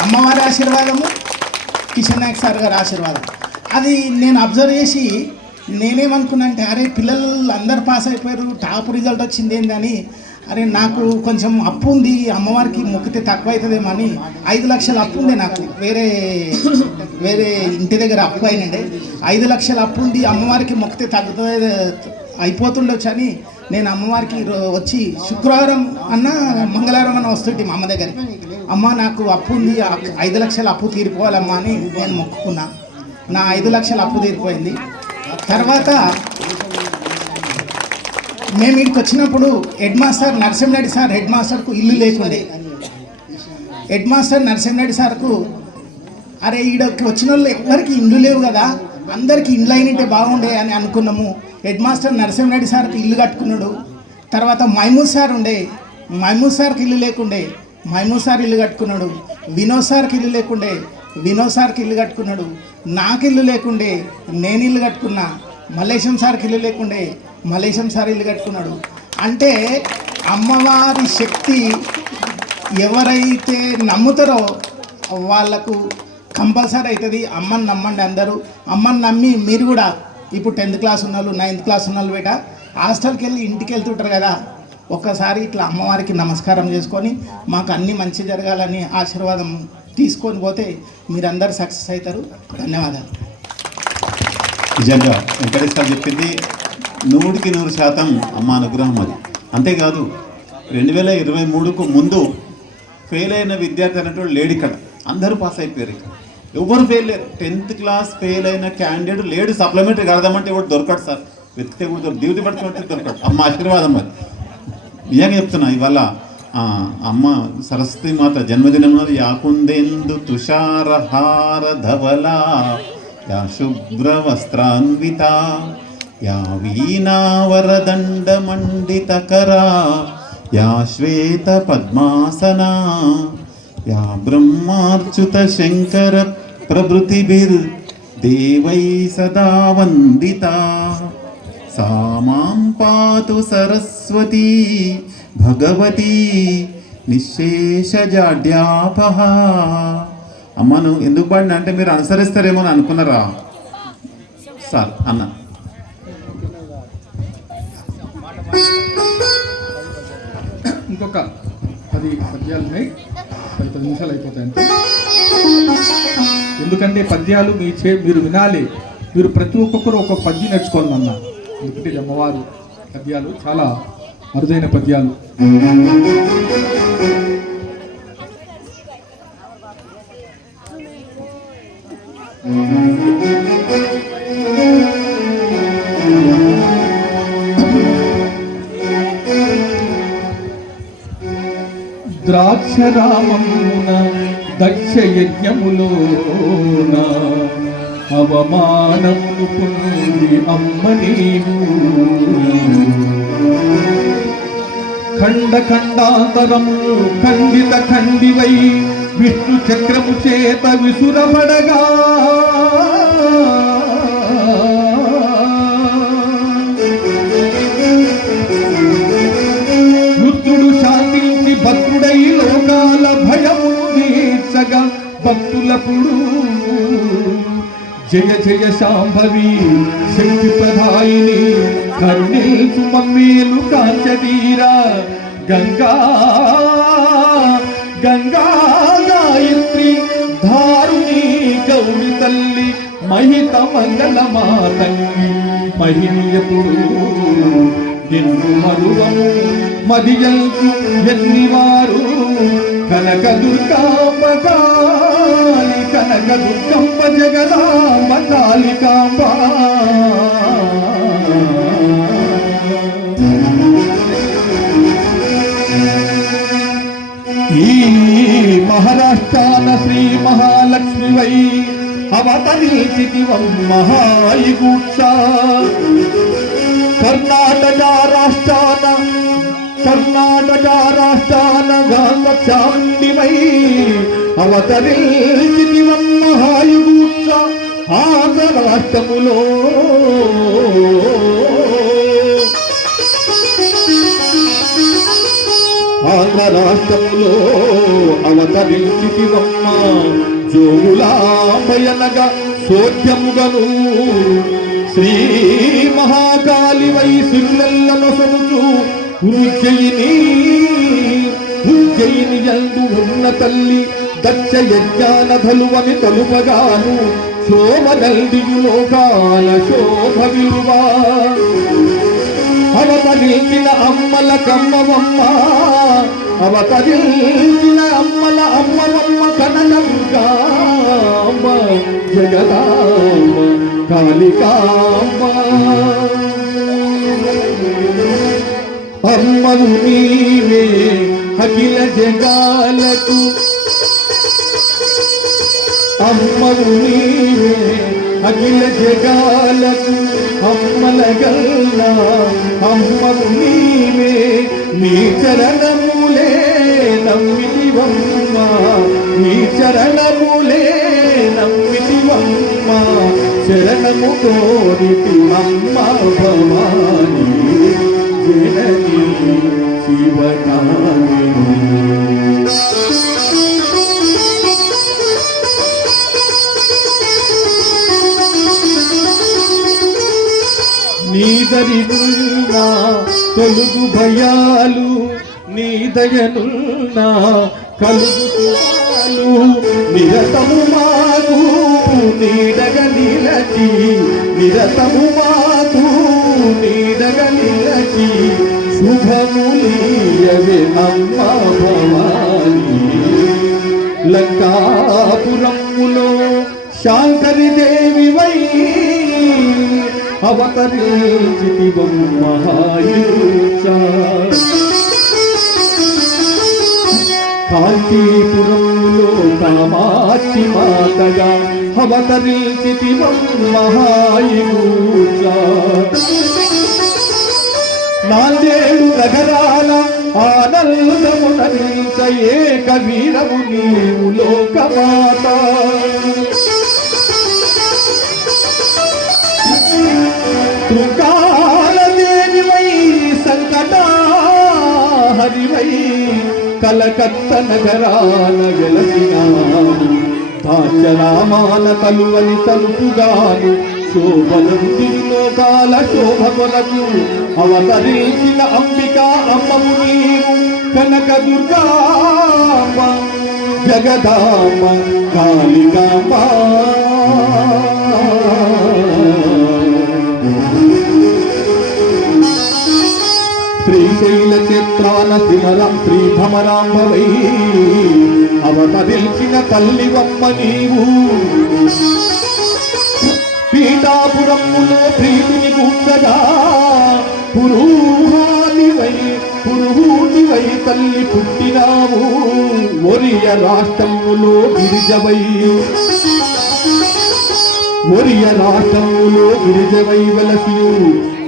అమ్మవారి ఆశీర్వాదము, కిషన్ నాయక్ సార్ గారి ఆశీర్వాదం. అది నేను అబ్జర్వ్ చేసి నేనేమనుకున్నా అంటే అరే పిల్లలు అందరు పాస్ అయిపోయారు, టాప్ రిజల్ట్ వచ్చింది ఏందని. అరే నాకు కొంచెం అప్పు ఉంది, అమ్మవారికి మొక్కితే తక్కువ అవుతుందేమో అని 5 లక్షల అప్పు ఉండే నాకు. వేరే ఇంటి దగ్గర అప్పు అయినండే 5 లక్షల అప్పు ఉంది. అమ్మవారికి మొక్కితే తగ్గుతుంది అయిపోతుండొచ్చు అని నేను అమ్మవారికి వచ్చి శుక్రవారం అన్న మంగళవారం అన్న వస్తుంటే మా అమ్మ దగ్గరికి, అమ్మ నాకు అప్పు ఉంది, 5 లక్షల అప్పు తీరిపోవాలమ్మా అని నేను మొక్కుకున్నా. నా 5 లక్షల అప్పు తీరిపోయింది. తర్వాత మేము ఇక్కడికి వచ్చినప్పుడు head master Narasimhareddy sir head మాస్టర్కు ఇల్లు లేకుండే. హెడ్ మాస్టర్ నరసింహరెడ్డి సార్కు అరే ఈడకి వచ్చిన వాళ్ళు ఎవరికి ఇండ్లు లేవు కదా, అందరికీ ఇండ్లు అయినంటే బాగుండే అని అనుకున్నాము. హెడ్ మాస్టర్ నరసింహరెడ్డి సార్కి ఇల్లు కట్టుకున్నాడు. తర్వాత మైమూద్ సార్ ఉండే, మైమూద్ సార్కి ఇల్లు లేకుండే, మైమూద్ సార్ ఇల్లు కట్టుకున్నాడు. వినోద్ సార్కి ఇల్లు లేకుండే, వినోద్ సార్కి ఇల్లు కట్టుకున్నాడు. నాకు ఇల్లు లేకుండే, నేను ఇల్లు కట్టుకున్నా. మల్లేశం సార్కి ఇల్లు లేకుండే, మల్లేశం సార్ ఇల్లు కట్టుకున్నాడు. అంటే అమ్మవారి శక్తి ఎవరైతే నమ్ముతారో వాళ్ళకు కంపల్సరీ అవుతుంది. అమ్మని నమ్మండి అందరూ. అమ్మని నమ్మి మీరు కూడా ఇప్పుడు 10th క్లాస్ ఉన్న వాళ్ళు 9th క్లాస్ ఉన్న వాళ్ళు బేట హాస్టల్కి వెళ్ళి ఇంటికి వెళ్తుంటారు కదా, ఒక్కసారి ఇట్లా అమ్మవారికి నమస్కారం చేసుకొని మాకు అన్నీ మంచి జరగాలని ఆశీర్వాదం తీసుకొని పోతే మీరందరూ సక్సెస్ అవుతారు. ధన్యవాదాలు. నిజంగా వెంకటేశ్వర చెప్పింది 100% అమ్మ అనుగ్రహం. అది అంతేకాదు 2023కు ముందు ఫెయిల్ అయిన విద్యార్థి అనేటువంటి లేడు ఇక్కడ. అందరూ పాస్ అయిపోయారు. ఇక్కడ ఎవరు ఫెయిల్ లేరు. 10th క్లాస్ ఫెయిల్ అయిన క్యాండిడేట్ లేడు. సప్లిమెంటరీ కడదామంటే ఎవరు దొరకడు సార్, వెతికితే కూడా డ్యూటీ పట్టుకుంటే దొరకడు. అమ్మ ఆశీర్వాదం. అది నిజంగా చెప్తున్నా. ఇవాళ అమ్మ సరస్వతి మాత జన్మదినం. యాకుందేందు తుషారహార ధవలా యా శుభ్ర వస్త్రాన్విత యా వీణావరదండ మండితకరా యా శ్వేత పద్మాసనా యా బ్రహ్మార్చుత శంకర ప్రభృతిభిర్ దేవై సదా వందితా సా మాం పాతు సరస్వతీ భగవతి నిశ్శేషజాడ్యాపహ. అమ్మను ఎందుకు పాడిన అంటే మీరు అనుసరిస్తారేమో అని అనుకున్నారా సార్ అన్న. ఇంకొక 10 పద్యాలు ఉన్నాయి, 10 నిమిషాలు అయిపోతాయి అంతే. ఎందుకంటే పద్యాలు మీరు వినాలి. మీరు ప్రతి ఒక్కొక్కరు ఒక పద్యం నేర్చుకోవాలన్న. ఎందుకంటే అమ్మవారు పద్యాలు చాలా అరుదైన పద్యాలు. ద్రాక్షరామమున దక్ష యజ్ఞములోన అవమానమును పొంది అమ్మ నీవు ఖండ ఖండాంతరము ఖండిత ఖండివై విష్ణు చక్రము చేత విసురబడగా రుద్రుడు శాంతించి భద్రుడై లోకాల భయమును తీర్చగా భక్తులపుడు జయ జయ శాంభవి శక్తి ప్రధాయిని కరుణిల్చు మమ్మేలు కాంచదీరా గంగా గంగా గాయత్రి ధారుణి గౌరి తల్లి మహిత మంగళ మాతంగి మహిళయపుడు నిన్ను మరువము మదియంతు ఎన్నివారు కనక దుర్గాంబ కాళి కనక దుర్గంబ జగదాంబ కాళికాంబ ఈ మహారాష్ట్రాన శ్రీ మహాలక్ష్మి వై అవతరించితివం మహాయిగూక్ష కర్ణాటక రాష్ట్రాన గాంగచాండివై అవతరించితివం మహాయిగూక్ష ఆంధ్ర రాష్ట్రములో అవతరించితివమ్మ జోగులాంబయనగా సోద్యముగను శ్రీ మహాకాళివై సిరులెల్లను సొనుచు ఉజ్జయిని యందు ఉన్న తల్లి దక్ష యజ్ఞాన ధలువని తలుపగాను శోభనల్దియు లోకాల శోభ విలువా అవతరించిన అమ్మల కమ్మవమ్మ అవతరించిన అమ్మల అమ్మవమ్మ కనకంగాంబ జగదాంబ కాళికాంబ అమ్మవు నీవే అఖిల జగాలకు అమ్మవు నీవే అఖిల జగాలకు అమ్మల గల్లా అమ్మవు నీవే నీ చరణములే నమ్మితివమ్మ నీ చరణములే నమ్మితివమ్మ శరణము కోరితి అమ్మ భవాని జనని శివకామిని నీదరినున్నా తొలుగు భయాలు నీ దయనున్నా కలుగుతాలు నిరతము మాకు నీడగ నిలచి నిరతము మాకు నీడగ నిలచి శుభములీయవే అమ్మ భవాని లంకాపురములో శాంకరి దేవి వై అవతరించితివం మహాయుష కాంచీపురంలో కామాక్షి మాతగా అవతరించితివం మహాయుష నాందేడు నగరాల ఆనందమునరించ ఏక వీరము నీవు లోకమాత త్రికాలదేవివై సంకటహరివై కలకత్త నగరాన వెలసినాను దాచరామాన తలువని తలుపుగాను శోభనంది లోకాల శోభ కొరకు అవతరించిన అంబిక అమ్మము నీవు కనక దుర్గాంబ జగదాంబ కాళికాంబ శ్రీశైల చిత్రాన శ్రీ భ్రమరాంబవై అవతరించిన తల్లివమ్మ నీవు పీఠాపురములో ప్రీతిని కూర్చగా పురుహూటివై తల్లి పుట్టినావు ఒరియ రాష్ట్రములో గిరిజవై వెలసియు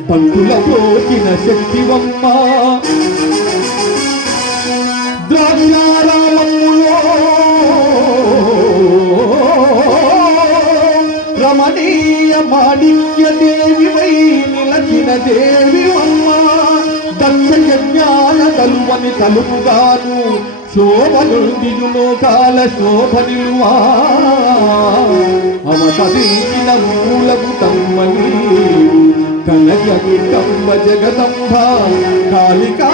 పంతుల పోచిన శక్తివమ్మ ద్రాక్షారామములో రమణీయ మాణిక్య దేవివై నిలచిన దేవి అమ్మ దక్ష యజ్ఞాన తలువని తలుపుగాను శోభనుందియులో కాల శోభనిలువా అవతరించిన మూలము తమ్మని కనక దుర్గమ్మ జగదంబ కాళికా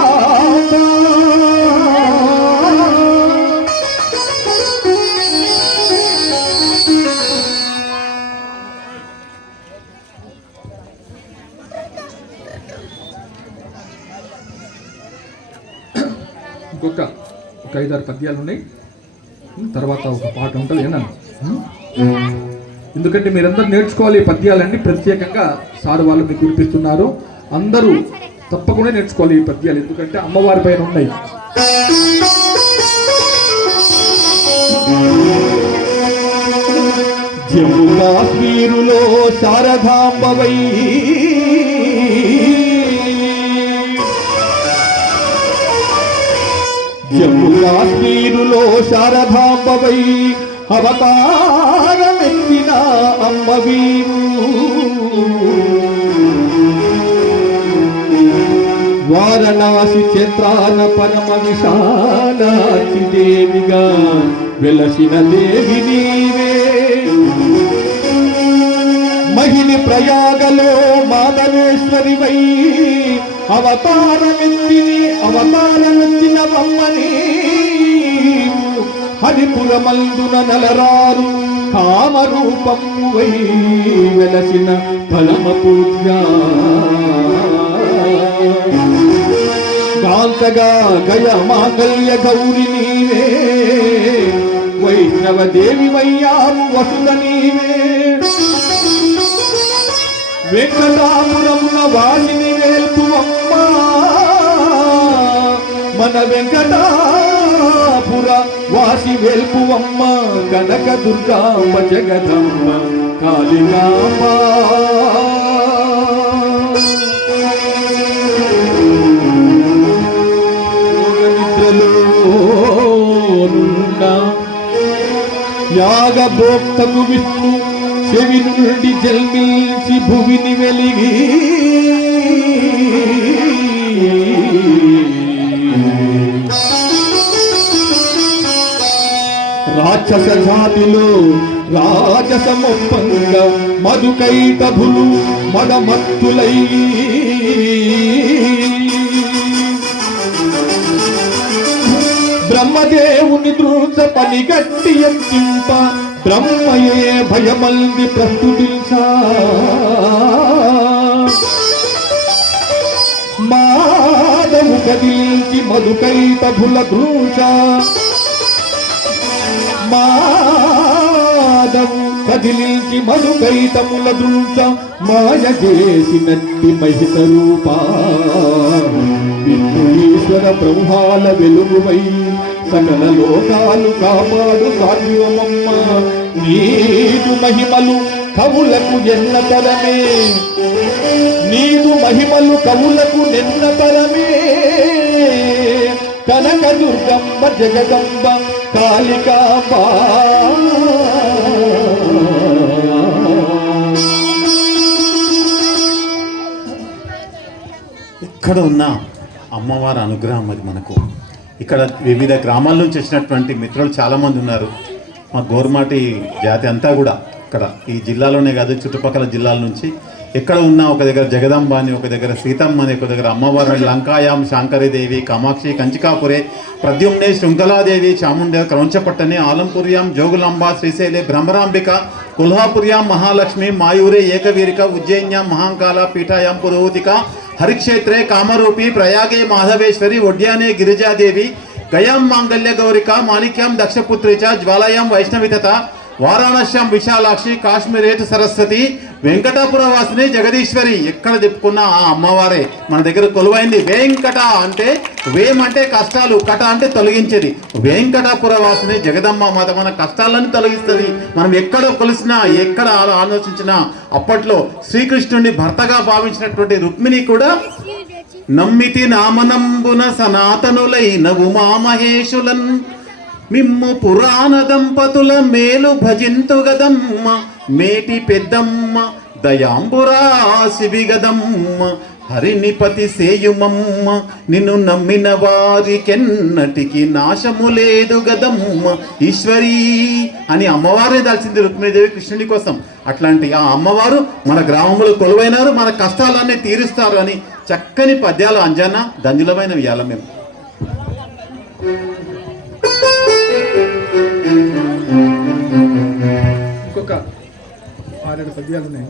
ఇంకొక 5-6 పద్యాలు ఉన్నాయి, తర్వాత ఒక పాట ఉంటుంది ఏనన్నా. ఎందుకంటే మీరందరూ నేర్చుకోవాలి ఈ పద్యాలన్నీ, ప్రత్యేకంగా సార్ వాళ్ళు మీకు గురిపిస్తున్నారు. అందరూ తప్పకుండా నేర్చుకోవాలి ఈ పద్యాలు, ఎందుకంటే అమ్మవారి పైన ఉన్నాయి. జమ్ము కాశ్మీరులో శారదాంబవై జమ్ము కాశ్మీరులో శారదాంబవై అవతారమెత్తిన అమ్మవీరు వారణాసి క్షేత్రాన పరమ విశాలాక్షి దేవిగా వెలసిన దేవి నీవే మహిళ ప్రయాగలో మాధవేశ్వరివై అవతారమెత్తిన అమ్మని హరిపురమందున నలరారు కామరూపమువై వెలసిన ఫలమ పూజ్య కాంతగా గయ మాంగళ్య గౌరి నీవే వైష్ణవ దేవి వయ్యాము వసుద నీవే వెంకటాపురమున వాసిని వేల్పువమ్మ మన వెంకటాపుర వాసి వేల్పువమ్మ కనక దుర్గాంబ జగదమ్మ కాళికాంబ యాగభోక్తకు విష్ణు చెవి నుండి జల్మించి భువిని వెలిగి రాక్షస జాతిలో రాజసమొప్పంగ మధుకైటభులు మదమత్తులై బ్రహ్మదేవుని దృఢ పని గట్టి ఎక్కింప బ్రహ్మయే భయమల్ది ప్రస్తుతించా మాధవు కదిల్చి మధుకైటభుల దృష మాధవు కదిలించి మధుకైటముల దృష మాయ చేసినట్టి మహిత రూపా విష్ణుఈశ్వర బ్రహ్మాల వెలుగువై సకల లోకాలు కాపాడు సాధ్యమమ్మ నీదు మహిమలు కవులకు ఎన్నతరమే నీదు మహిమలు కవులకు నెన్నతరమే కనక దుర్గమ్మ జగదంబ కాళికాంబ ఇక్కడ ఉన్న అమ్మవారి అనుగ్రహం అది మనకు. ఇక్కడ వివిధ గ్రామాల నుంచి వచ్చినటువంటి మిత్రులు చాలామంది ఉన్నారు. మా గోర్మాటి జాతి అంతా కూడా ఇక్కడ ఈ జిల్లాలోనే కాదు, చుట్టుపక్కల జిల్లాల నుంచి ఎక్కడ ఉన్నా ఒక దగ్గర జగదంబ అని, ఒక దగ్గర సీతమ్మ అని, ఒక దగ్గర అమ్మవారు లంకాయాం శాంకరీదేవి, కామాక్షి కంచికాపురే, ప్రద్యుమ్నే శృంఖలాదేవి, చాముండే క్రౌంచపట్టణే, ఆలంపుర్యాం జోగులాంబ, శ్రీశైలే భ్రమరాంబిక, కొల్హాపుర్యాం మహాలక్ష్మి, మాయూరే ఏకవీరిక, ఉజ్జయిన్యాం మహాంకాళ, పీఠాయాం పురోహితిక, హరిక్షేత్రే కామరూపి, ప్రయాగే మాధవేశ్వరి, ఒడ్యానే గిరిజాదేవి, గయాం మాంగళ్య గౌరిక, మాణిక్యాం దక్షపుత్రి చ, జ్వాలయాం వైష్ణవితత, వారాణస్యాం విశాలాక్షి, కాశ్మీరేతు సరస్వతి, వెంకటాపుర వాసిని జగదీశ్వరి. ఎక్కడ చెప్పుకున్నా ఆ అమ్మవారే మన దగ్గర కొలువైంది. వెంకట అంటే వేం అంటే కష్టాలు, కట అంటే తొలగించేది. వెంకటాపుర వాసిని జగదమ్మ మాత మన కష్టాలను తొలగిస్తుంది. మనం ఎక్కడ కొలిసినా, ఎక్కడ ఆలోచించినా, అప్పట్లో శ్రీకృష్ణుడిని భర్తగా భావించినటువంటి రుక్మిణి కూడా నమ్మితి నామనంబున సనాతనులైన ఉమామహేశులన్ మిమ్ము పురాణ దంపతుల మేలు భజింతు గదమ్మ మేటి పెద్దమ్మ దయాంబురాసి బిగదమ్మ హరినిపతి సేయుమమ్మ నిన్ను నమ్మిన వారికెన్నటికి నాశము లేదు గదమ్మ ఈశ్వరీ అని అమ్మవారే దాల్చింది రుక్మిణీదేవి కృష్ణుడి కోసం. అట్లాంటి ఆ అమ్మవారు మన గ్రామంలో కొలువైనారు, మన కష్టాలన్నీ తీరుస్తారు అని చక్కని పద్యాలు అంజన దంజులమైన ఇయ్యాల మేము. ఇంకొక 6-7 పద్యాలు ఉన్నాయి.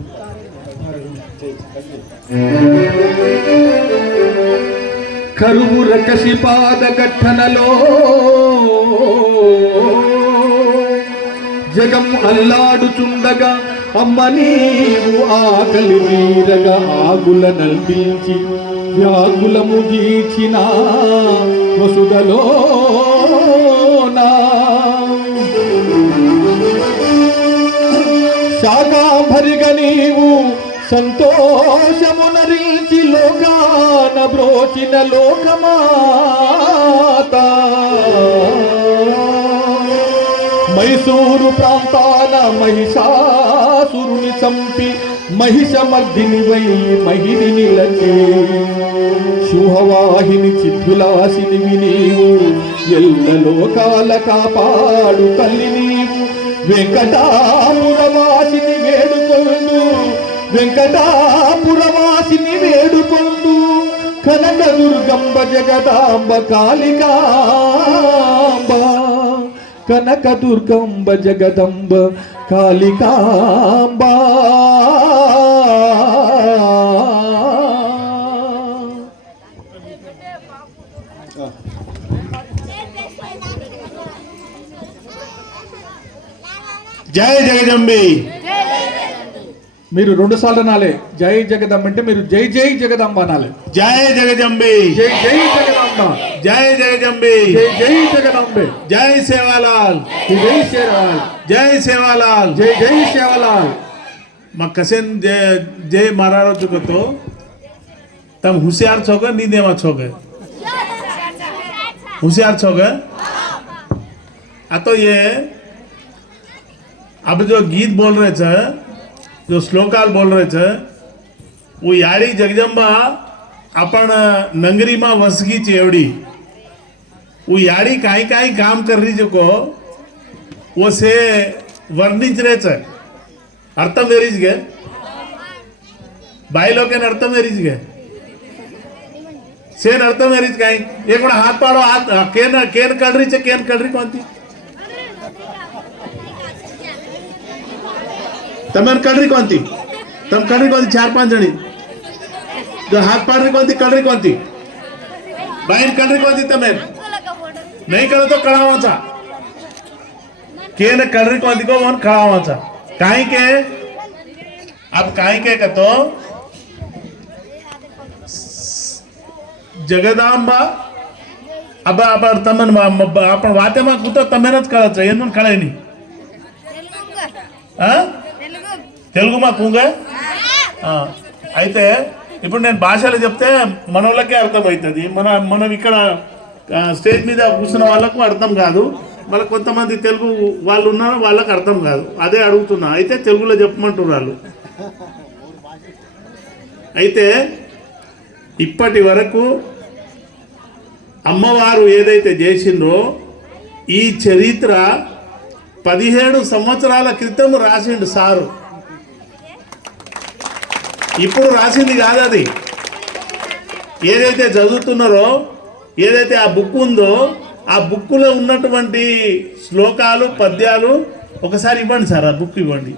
కరువు రకసి పాద ఘట్టనలో జగం అల్లాడుచుండగా అమ్మ నీవు ఆకలి వీరగా ఆగుల నల్పించి వ్యాకులము దీచిన వసుదలో శాకాంభరిగా నీవు సంతోషమునరించి లోకాన బ్రోచిన లోకమాత మైసూరు ప్రాంతాన మహిషాసురుని చంపి మహిషమర్దిని వై మహిని నిలచే శుభవాహిని చిద్విలాసినివి నీవు ఎల్ల లోకాల కాపాడు తల్లి నీవు వెంకటాపురవాసిని వేడుకొందు వెంకటాపురవాసిని వేడుకొందు కనక దుర్గంబ జగదాంబ కాళికాంబ కనక దుర్గంబ జగదంబ కాళికాంబ. జై జగదంబి. మీరు 2 సార్లు అనాలి. జై జగదంబ అంటే మీరు జై జై జగదంబ అనాలి. జై జగదంబి. జై జై జగదంబ. జై జగదంబి. జై జై జగదంబే. జై సేవాలాల్. జై సేవాలాల్. జై సేవాలాల్. జై జై సేవాలాల్. कसेन जय मारा चुको तो तम होशियार छो गए नींदे में छो गए होशियार छो गए. तो ये अब जो गीत बोल रहे थे जो श्लोकाल बोल रहे थे वो यारी जगदंबा अपन नंगरी में वसगी चेवड़ी वो यारी काई काई काम कर रही जो को वो से वर्णित रहे थे अर्थम वेरीज गए बाई लोग अर्थम वेरीज गए सेन अर्थम वेरीज काई एक बड़ा हाथ पाड़ो हाथ केन केन कलरी चे केन कलरी कौन थी तमें कलरी कौन थी तम कलरी कौन थी 4-5 जनी जो हाथ पाड़ रही कौन थी कलरी कौन थी बाइन कलरी कौन थी तमें नहीं करो तो कड़ावा था केन कलरी कौन थी को वन खड़ावा था काई के अब काई के तो जगदांबा अब तमन अपन वाते में कुछ तमेनच कळत एन्न कळयनी తెలుగు మా కూంగ అయితే ఇప్పుడు నేను భాషలు చెప్తే మనోళ్ళకే అర్థమవుతుంది మనం ఇక్కడ స్టేజ్ మీద కూర్చున్న వాళ్ళకు అర్థం కాదు మళ్ళీ కొంతమంది తెలుగు వాళ్ళు ఉన్నారు వాళ్ళకి అర్థం కాదు అదే అడుగుతున్నా అయితే తెలుగులో చెప్పమంటారు వాళ్ళు అయితే ఇప్పటి వరకు అమ్మవారు ఏదైతే చేసిందో ఈ చరిత్ర 17 సంవత్సరాల క్రితం రాసిండు సారు ఇప్పుడు రాసింది కాదు అది ఏదైతే చదువుతున్నారో ఏదైతే ఆ బుక్ ఉందో ఆ బుక్లో ఉన్నటువంటి శ్లోకాలు పద్యాలు ఒకసారి ఇవ్వండి సార్ ఆ బుక్ ఇవ్వండి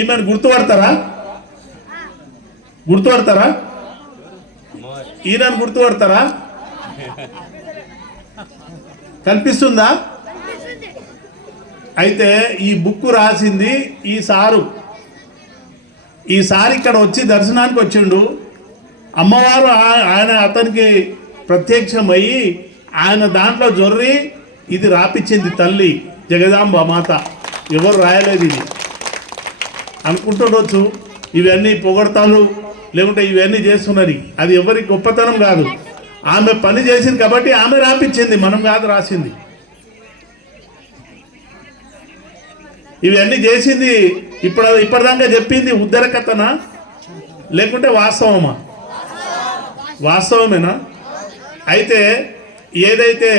ఈమెను గుర్తుపడతారా ఈయనను గుర్తుపడతారా కనిపిస్తుందా అయితే ఈ బుక్ రాసింది ఈ సారు ఇక్కడ వచ్చి దర్శనానికి వచ్చిండు అమ్మవారు ఆయన అతనికి ప్రత్యక్షమయ్యి ఆయన దాంట్లో జొర్రి ఇది రాపిచ్చింది తల్లి జగదాంబ మాత ఎవరు రాయలేదు ఇది అనుకుంటుండొచ్చు ఇవన్నీ పొగడతాలు లేకుంటే ఇవన్నీ చేస్తున్నది అది ఎవరి గొప్పతనం కాదు ఆమె పని చేసింది కాబట్టి ఆమె రాపించింది, మనం కాదు రాసింది. ఇవన్నీ చేసింది ఇప్పటిదాకా చెప్పింది ఉద్దర కథనా లేకుంటే వాస్తవమా? వాస్తవమేనా? అయితే ఏదైతే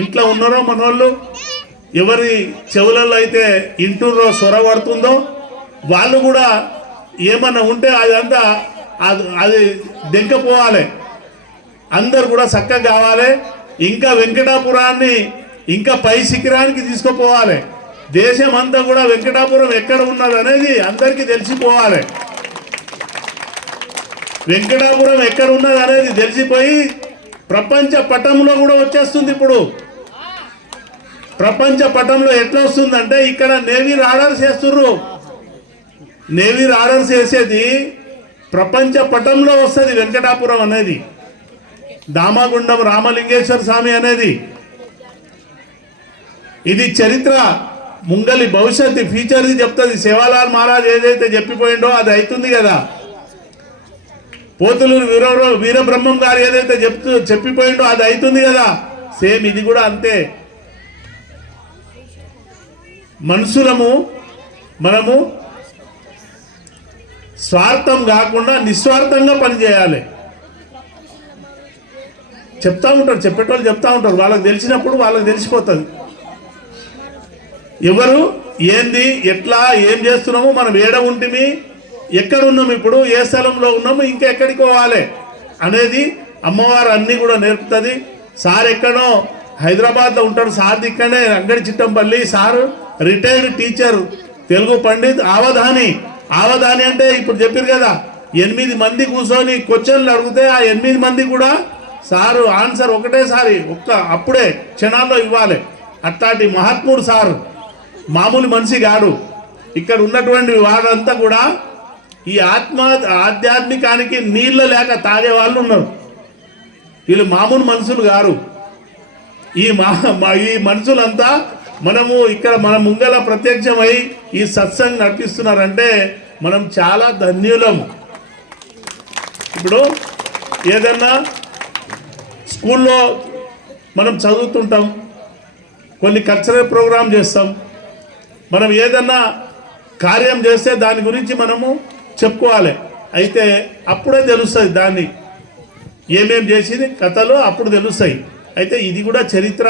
ఇంట్లో ఉన్నారో మనోళ్ళు, ఎవరి చెవులలో అయితే ఇంటూరో సొరబడుతుందో వాళ్ళు కూడా ఏమన్నా ఉంటే అదంతా అది దెంకపోవాలి. అందరు కూడా చక్కగా కావాలి. ఇంకా వెంకటాపురాన్ని ఇంకా పై శిఖరానికి తీసుకుపోవాలి. దేశం అంతా కూడా వెంకటాపురం ఎక్కడ ఉన్నది అనేది అందరికీ తెలిసిపోవాలి. వెంకటాపురం ఎక్కడ ఉన్నది అనేది తెలిసిపోయి ప్రపంచ పటంలో కూడా వచ్చేస్తుంది. ఇప్పుడు ప్రపంచ పటంలో ఎట్లా వస్తుందంటే ఇక్కడ నేవీ రాడర్స్ చేస్తుర్రు. నేవీ రాడర్స్ చేసేది ప్రపంచ పటంలో వస్తుంది వెంకటాపురం అనేది, దామగుండం రామలింగేశ్వర స్వామి అనేది. ఇది చరిత్ర, ముంగలి భవిష్యత్తు ఫ్యూచర్ది చెప్తుంది. సేవాలాల్ మహారాజ్ ఏదైతే చెప్పిపోయిండో అది అవుతుంది కదా. పోతులూరు వీరబ్రహ్మం గారు ఏదైతే చెప్పిపోయిండో అది అవుతుంది కదా. సేమ్ ఇది కూడా అంతే. మనుషులము మనము స్వార్థం కాకుండా నిస్వార్థంగా పనిచేయాలి. చెప్తా ఉంటారు, చెప్పేటోళ్ళు చెప్తా ఉంటారు. వాళ్ళకి తెలిసినప్పుడు వాళ్ళకి తెలిసిపోతుంది ఎవరు ఏంది ఎట్లా ఏం చేస్తున్నాము, మనం ఏడ ఉంటిమి, ఎక్కడ ఉన్నాము, ఇప్పుడు ఏ స్థలంలో ఉన్నాము, ఇంకా ఎక్కడికి పోవాలి అనేది అమ్మవారు అన్నీ కూడా నేర్పుతుంది. సార్ ఎక్కడో హైదరాబాద్లో ఉంటాడు, సార్ ఇక్కడే అంగడి Chittampalli. Sir retired teacher, Telugu pandit, ఆవధాని. ఆవధాని అంటే ఇప్పుడు చెప్పారు కదా, 8 మంది కూర్చొని క్వశ్చన్లు అడిగితే ఆ 8 మంది కూడా సారు ఆన్సర్ ఒకటేసారి అప్పుడే క్షణాల్లో ఇవ్వాలి. అట్లాంటి మహాత్ముడు సారు, మామూలు మనిషి కాడు. ఇక్కడ ఉన్నటువంటి వారంతా కూడా ఈ ఆధ్యాత్మికానికి నీళ్ళు లేక తాగే వాళ్ళు ఉన్నారు. వీళ్ళు మామూలు మనుషులు గారు. ఈ మనుషులంతా మనము ఇక్కడ మన ముంగల ప్రత్యక్షమై ఈ సత్సంగ్ నడిపిస్తున్నారంటే మనం చాలా ధన్యులము. ఇప్పుడు ఏదన్నా స్కూల్లో మనం చదువుతుంటాం, కొన్ని కల్చరల్ ప్రోగ్రామ్ చేస్తాం, మనం ఏదన్నా కార్యం చేస్తే దాని గురించి మనము చెప్పుకోవాలి. అయితే అప్పుడే తెలుస్తుంది దాన్ని ఏమేం చేసింది కథలు అప్పుడు తెలుస్తాయి. అయితే ఇది కూడా చరిత్ర,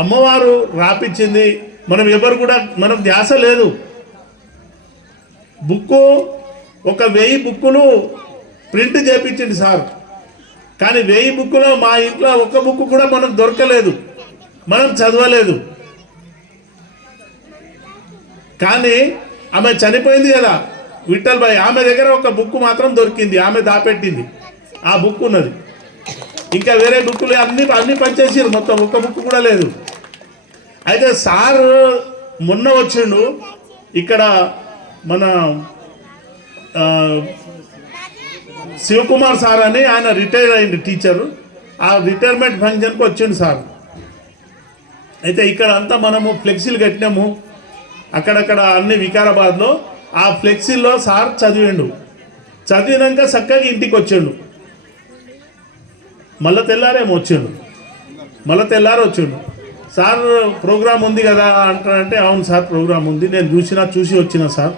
అమ్మవారు రాపించింది. మనం ఎవరు కూడా మనకు ధ్యాస లేదు. బుక్కు 1000 బుక్కులు ప్రింట్ చేయించింది సార్, కానీ 1000 బుక్కులో మా ఇంట్లో ఒక్క బుక్ కూడా మనకు దొరకలేదు, మనం చదవలేదు. కానీ ఆమె చనిపోయింది కదా విఠల్ భాయ్, ఆమె దగ్గర ఒక బుక్ మాత్రం దొరికింది, ఆమె దాపెట్టింది. ఆ బుక్ ఉన్నది. ఇంకా వేరే బుక్కులు అన్ని పనిచేసారు, మొత్తం ఒక్క బుక్ కూడా లేదు. అయితే సార్ మొన్న వచ్చిండు ఇక్కడ, మన శివకుమార్ సార్ అని ఆయన రిటైర్ అయింది టీచరు. ఆ రిటైర్మెంట్ ఫంక్షన్కి వచ్చిండు సార్. అయితే ఇక్కడ అంతా మనము ఫ్లెక్సీలు కట్టినాము అక్కడక్కడ అన్ని వికారాబాద్లో. ఆ ఫ్లెక్సీల్లో సార్ చదివిండు. చదివినాక చక్కగా ఇంటికి వచ్చిండు. మళ్ళీ తెల్లారేమో వచ్చిండు, మళ్ళీ తెల్లారి వచ్చిండు. సార్ ప్రోగ్రామ్ ఉంది కదా అంటారంటే, అవును సార్ ప్రోగ్రామ్ ఉంది, నేను చూసి వచ్చిన సార్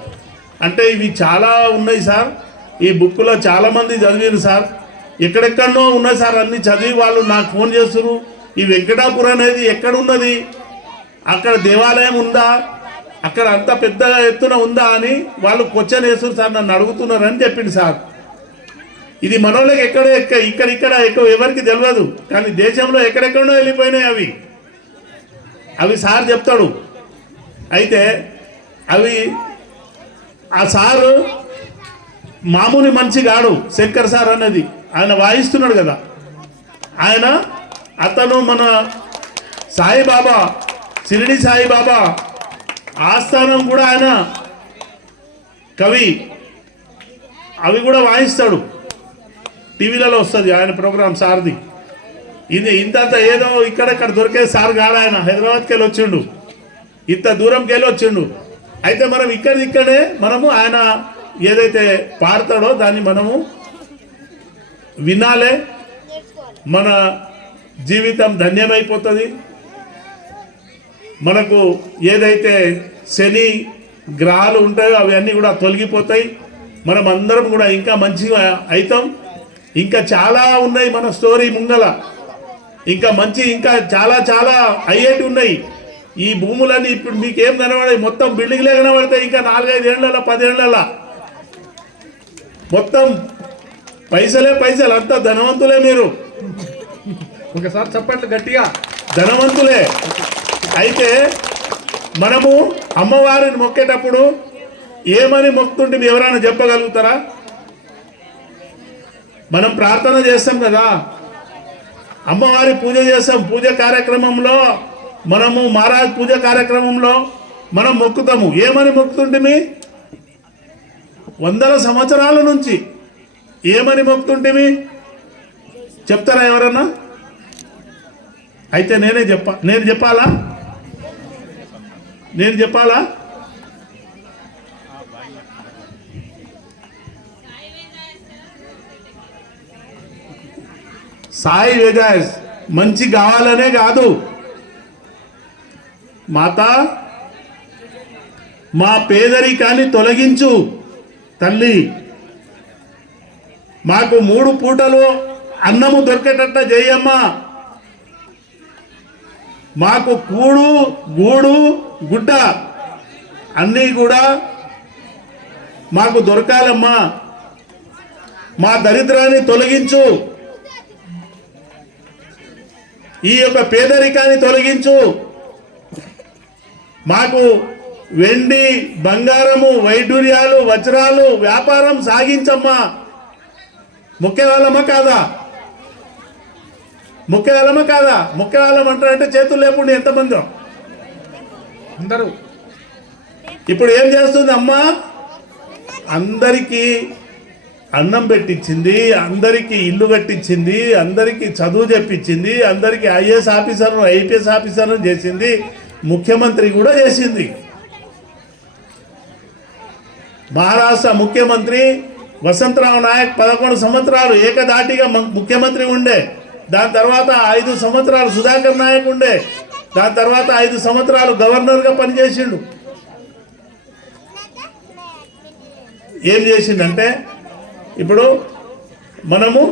అంటే. ఇవి చాలా ఉన్నాయి సార్, ఈ బుక్లో చాలామంది చదివారు సార్, ఎక్కడెక్కడో ఉన్నాయి సార్. అన్ని చదివి వాళ్ళు నాకు ఫోన్ చేస్తున్నారు, ఈ వెంకటాపురం అనేది ఎక్కడ ఉన్నది, అక్కడ దేవాలయం ఉందా, అక్కడ అంత పెద్ద ఎత్తున ఉందా అని వాళ్ళు క్వశ్చన్ వేస్తున్నారు సార్, నన్ను అడుగుతున్నారు అని చెప్పింది సార్. ఇది మనోళ్ళకి ఇక్కడ ఎవరికి తెలియదు, కానీ దేశంలో ఎక్కడెక్కడో వెళ్ళిపోయినాయి అవి సార్ చెప్తాడు. అయితే అవి ఆ సారు మామూలు మనిషి కాడు. శంకర్ సార్ అనేది ఆయన వాయిస్తున్నాడు కదా, అతను మన సాయిబాబా, షిరిడి సాయిబాబా ఆస్థానం కూడా ఆయన కవి, అవి కూడా వాయిస్తాడు. టీవీలలో వస్తుంది ఆయన ప్రోగ్రామ్ సార్ది. ఇది ఇంత ఏదో ఇక్కడెక్కడ దొరికే సార్ కాదు ఆయన, హైదరాబాద్కి వెళ్ళి వచ్చిండు, ఇంత దూరంకి వెళ్ళి వచ్చిండు. అయితే మనం ఇక్కడే మనము ఆయన ఏదైతే పాడతాడో దాన్ని మనము వినాలి, మన జీవితం ధన్యమైపోతుంది. మనకు ఏదైతే శని గ్రహాలు ఉంటాయో అవన్నీ కూడా తొలగిపోతాయి. మనం అందరం కూడా ఇంకా మంచిగా అవుతాం. ఇంకా చాలా ఉన్నాయి మన స్టోరీ ముంగల, ఇంకా మంచి ఇంకా చాలా చాలా అయ్యేటి ఉన్నాయి. ఈ భూములన్నీ ఇప్పుడు మీకేం కనబడాయి, మొత్తం బిల్డింగ్లే కనబడతాయి. ఇంకా 4-5 ఏళ్ళ 10 ఏళ్ళ మొత్తం పైసలే పైసలు, అంతా ధనవంతులే. మీరు ఒకసారి చెప్పండి గట్టిగా. ధనవంతులే. అయితే మనము అమ్మవారిని మొక్కేటప్పుడు ఏమని మొక్కుతుంటే ఎవరైనా చెప్పగలుగుతారా? మనం ప్రార్థన చేస్తాం కదా, అమ్మవారి పూజ చేస్తాం. పూజ కార్యక్రమంలో మనము మహారాజ్ పూజ కార్యక్రమంలో మనం మొక్కుతాము. ఏమని మొక్కుతుంటిమి? 100 సంవత్సరాల నుంచి ఏమని మొక్కుతుంటిమి చెప్తారా ఎవరన్నా? అయితే నేను చెప్పాలా? సాయి వేదాస్ మంచి కావాలనే కాదు, మాత మా పేదరికాన్ని తొలగించు తల్లి, మాకు 3 పూటలు అన్నము దొరికేటట్ట చేయమ్మా, మాకు కూడు గూడు గుడ్డ అన్నీ కూడా మాకు దొరకాలమ్మా, మా దరిద్రాన్ని తొలగించు, ఈ యొక్క పేదరికాన్ని తొలగించు, మాకు వెండి బంగారము వైడూర్యాలు వజ్రాలు వ్యాపారం సాగించమ్మా. ముఖ్యవాళ్ళమా కాదా? ముఖ్యవాళ్ళం అంటారంటే చేతులు లేకుండా ఎంతమంది అందరూ. ఇప్పుడు ఏం చేస్తుంది అమ్మ? అందరికీ అన్నం పెట్టించింది, అందరికీ ఇల్లు కట్టించింది, అందరికీ చదువు చెప్పించింది, అందరికీ ఐఏఎస్ ఆఫీసర్లు ఐపీఎస్ ఆఫీసర్లు చేసింది, ముఖ్యమంత్రి కూడా చేసింది. మహారాష్ట్ర ముఖ్యమంత్రి వసంతరావు నాయక్ 11 సంవత్సరాలు ఏకదాటిగా ముఖ్యమంత్రి ఉండే. దాని తర్వాత 5 సంవత్సరాలు సుధాకర్ నాయక్ ఉండే. దాని తర్వాత 5 సంవత్సరాలు గవర్నర్గా పనిచేసిండు. ఏం చేసిండంటే, ఇప్పుడు మనము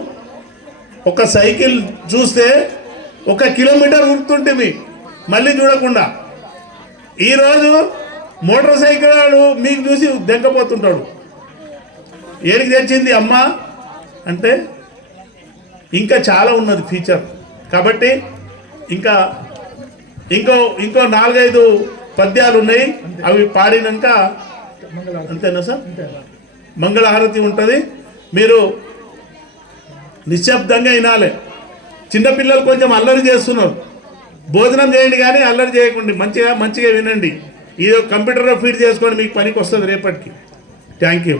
ఒక సైకిల్ చూస్తే 1 కిలోమీటర్ ఉరుకుతుంటుంది మళ్ళీ చూడకుండా. ఈరోజు మోటార్ సైకిల్ మీకు చూసి దెంకపోతుంటాడు. ఏడికి తెచ్చింది అమ్మ అంటే ఇంకా చాలా ఉన్నది ఫీచర్. కాబట్టి ఇంకా ఇంకో 4-5 పద్యాలు ఉన్నాయి, అవి పాడినాక అంతేనా సార్? మంగళహారతి ఉంటుంది. మీరు నిశ్శబ్దంగా వినాలి. చిన్నపిల్లలు కొంచెం అల్లరి చేస్తున్నారు, భోజనం చేయండి కానీ అల్లరి చేయకండి. మంచిగా వినండి. ఇది కంప్యూటర్లో ఫీడ్ చేసుకోండి, మీకు పనికి వస్తుంది రేపటికి. Thank you.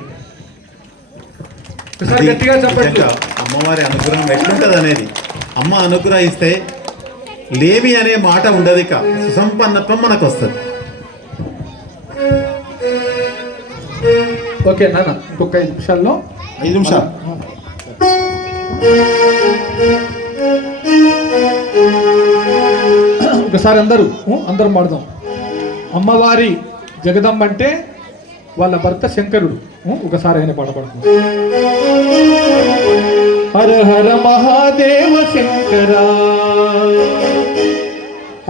గట్టిగా చెప్పండి. అమ్మవారి అనుగ్రహం ఎట్లుంటుంది అనేది, అమ్మ అనుగ్రహిస్తే లేమి అనే మాట ఉండదు, ఇక సుసంపన్నత్వం మనకు వస్తుంది. ఓకే నాన్న, ఇంకొక 5 నిమిషాల్లో 5 నిమిషాలు ఒకసారి అందరం పాడదాం. అమ్మవారి జగదమ్మ అంటే వాళ్ళ భర్త శంకరుడు. ఒకసారి ఆయన పాడపడతాం. హర హర మహాదేవ శంకర,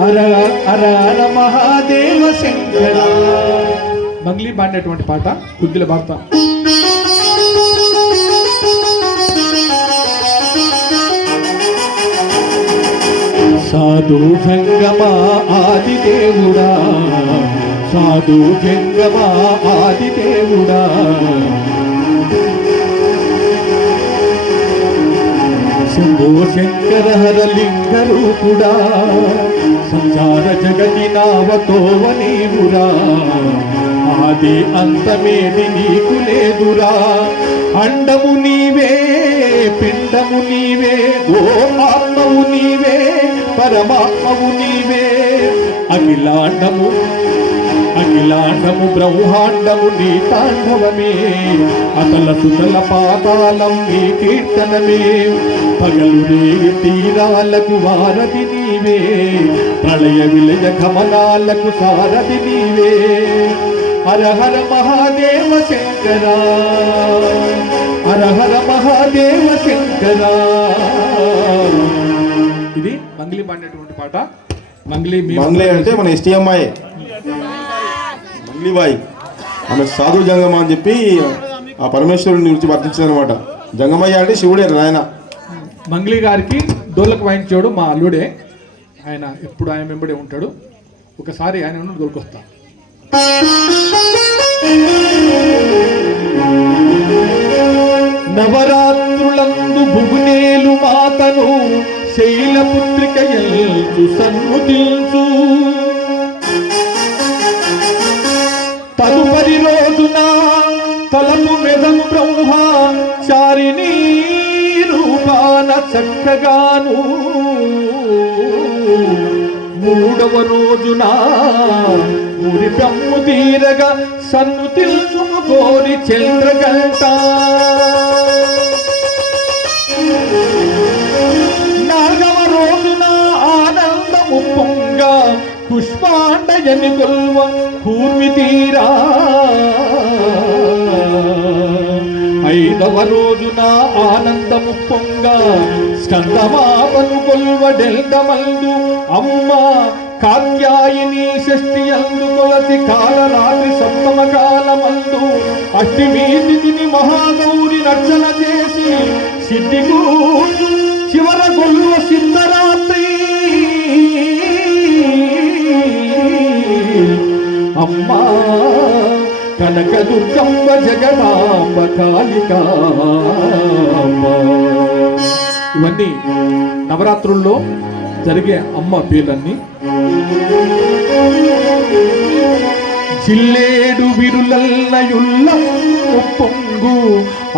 హర హర హర మహాదేవ శంకర. మంగ్లీ పాడినటువంటి పాట గుద్దిల భర్త. సాధు జంగమా ఆది దేవుడా, సాధు జంగమా ఆది దేవుడా, శంభో శంకర హర లింగ రూపుడా, సంచార జగతి నావతోవ నీవురా, ఆది అంతమేది నీకు లేదురా, అండము నీవే పిండము నీవే, ఓ ఆత్మవు నీవే పరమాత్మవు నీవే, అఖిలాండము బ్రహ్మాండము నీ తాండవమే, అతల సుతల పాతాళం నీ కీర్తనమే, పగలు రేగి తీరాలకు వారధి నీవే, ప్రళయ విలయ గమనాలకు సారథి నీవే. హర హర మహాదేవ శంకర, హర హర మహాదేవ శంకర. ఇది మంగ్లీ పాడినటువంటి పాట. మంగ్లీ అంటే మన ఎస్టీఎంఐ మంగ్లీబాయి, ఆమె సాధు జంగమ అని చెప్పి ఆ పరమేశ్వరుని గురించి వర్తించిందనమాట. జంగమయ్య అంటే శివుడే నాయన. మంగ్లీ గారికి డోలకు వాయించాడు మా అల్లుడే. ఆయన ఎప్పుడు ఆయన వెంబడే ఉంటాడు. ఒకసారి ఆయన దొరికొస్తా. నవరాత్రులందు భుగునేలు మాతను శైలపుత్రిక ఎల్చు సన్ముతిల్చు, తదుపరి రోజున తలపు మెదము బ్రహ్మ చారిణీ రూపాన చక్కగాను, మూడవ రోజున మురి బ్రహ్ము తీరగా సన్ను తెలుసుము కోరి చంద్రగంట, నాలుగవ రోజున ఆనందము పొంగ పుష్పాండయని కొల్వ కూర్మి తీరా, ఐదవ రోజున ఆనందము పొంగ స్కందమాపను కొల్వడెల్దమందు అమ్మ కాత్యాయిని షష్ఠి అందు కొలసి కాలరాత్రి సప్తమ కాలమందు అష్టిమీ తిథిని మహాగౌరి నర్చన చేసి సిద్ధికు చివర గొల్వ సిద్ధరాత్రి అమ్మా కనక దుర్గమ్మ జగదాంబ కాళికాంబ. ఇవన్నీ నవరాత్రుల్లో జరిగే అమ్మ పేర్లన్నీ. జిల్లేడు విరులల్లయుల్లం పొంగు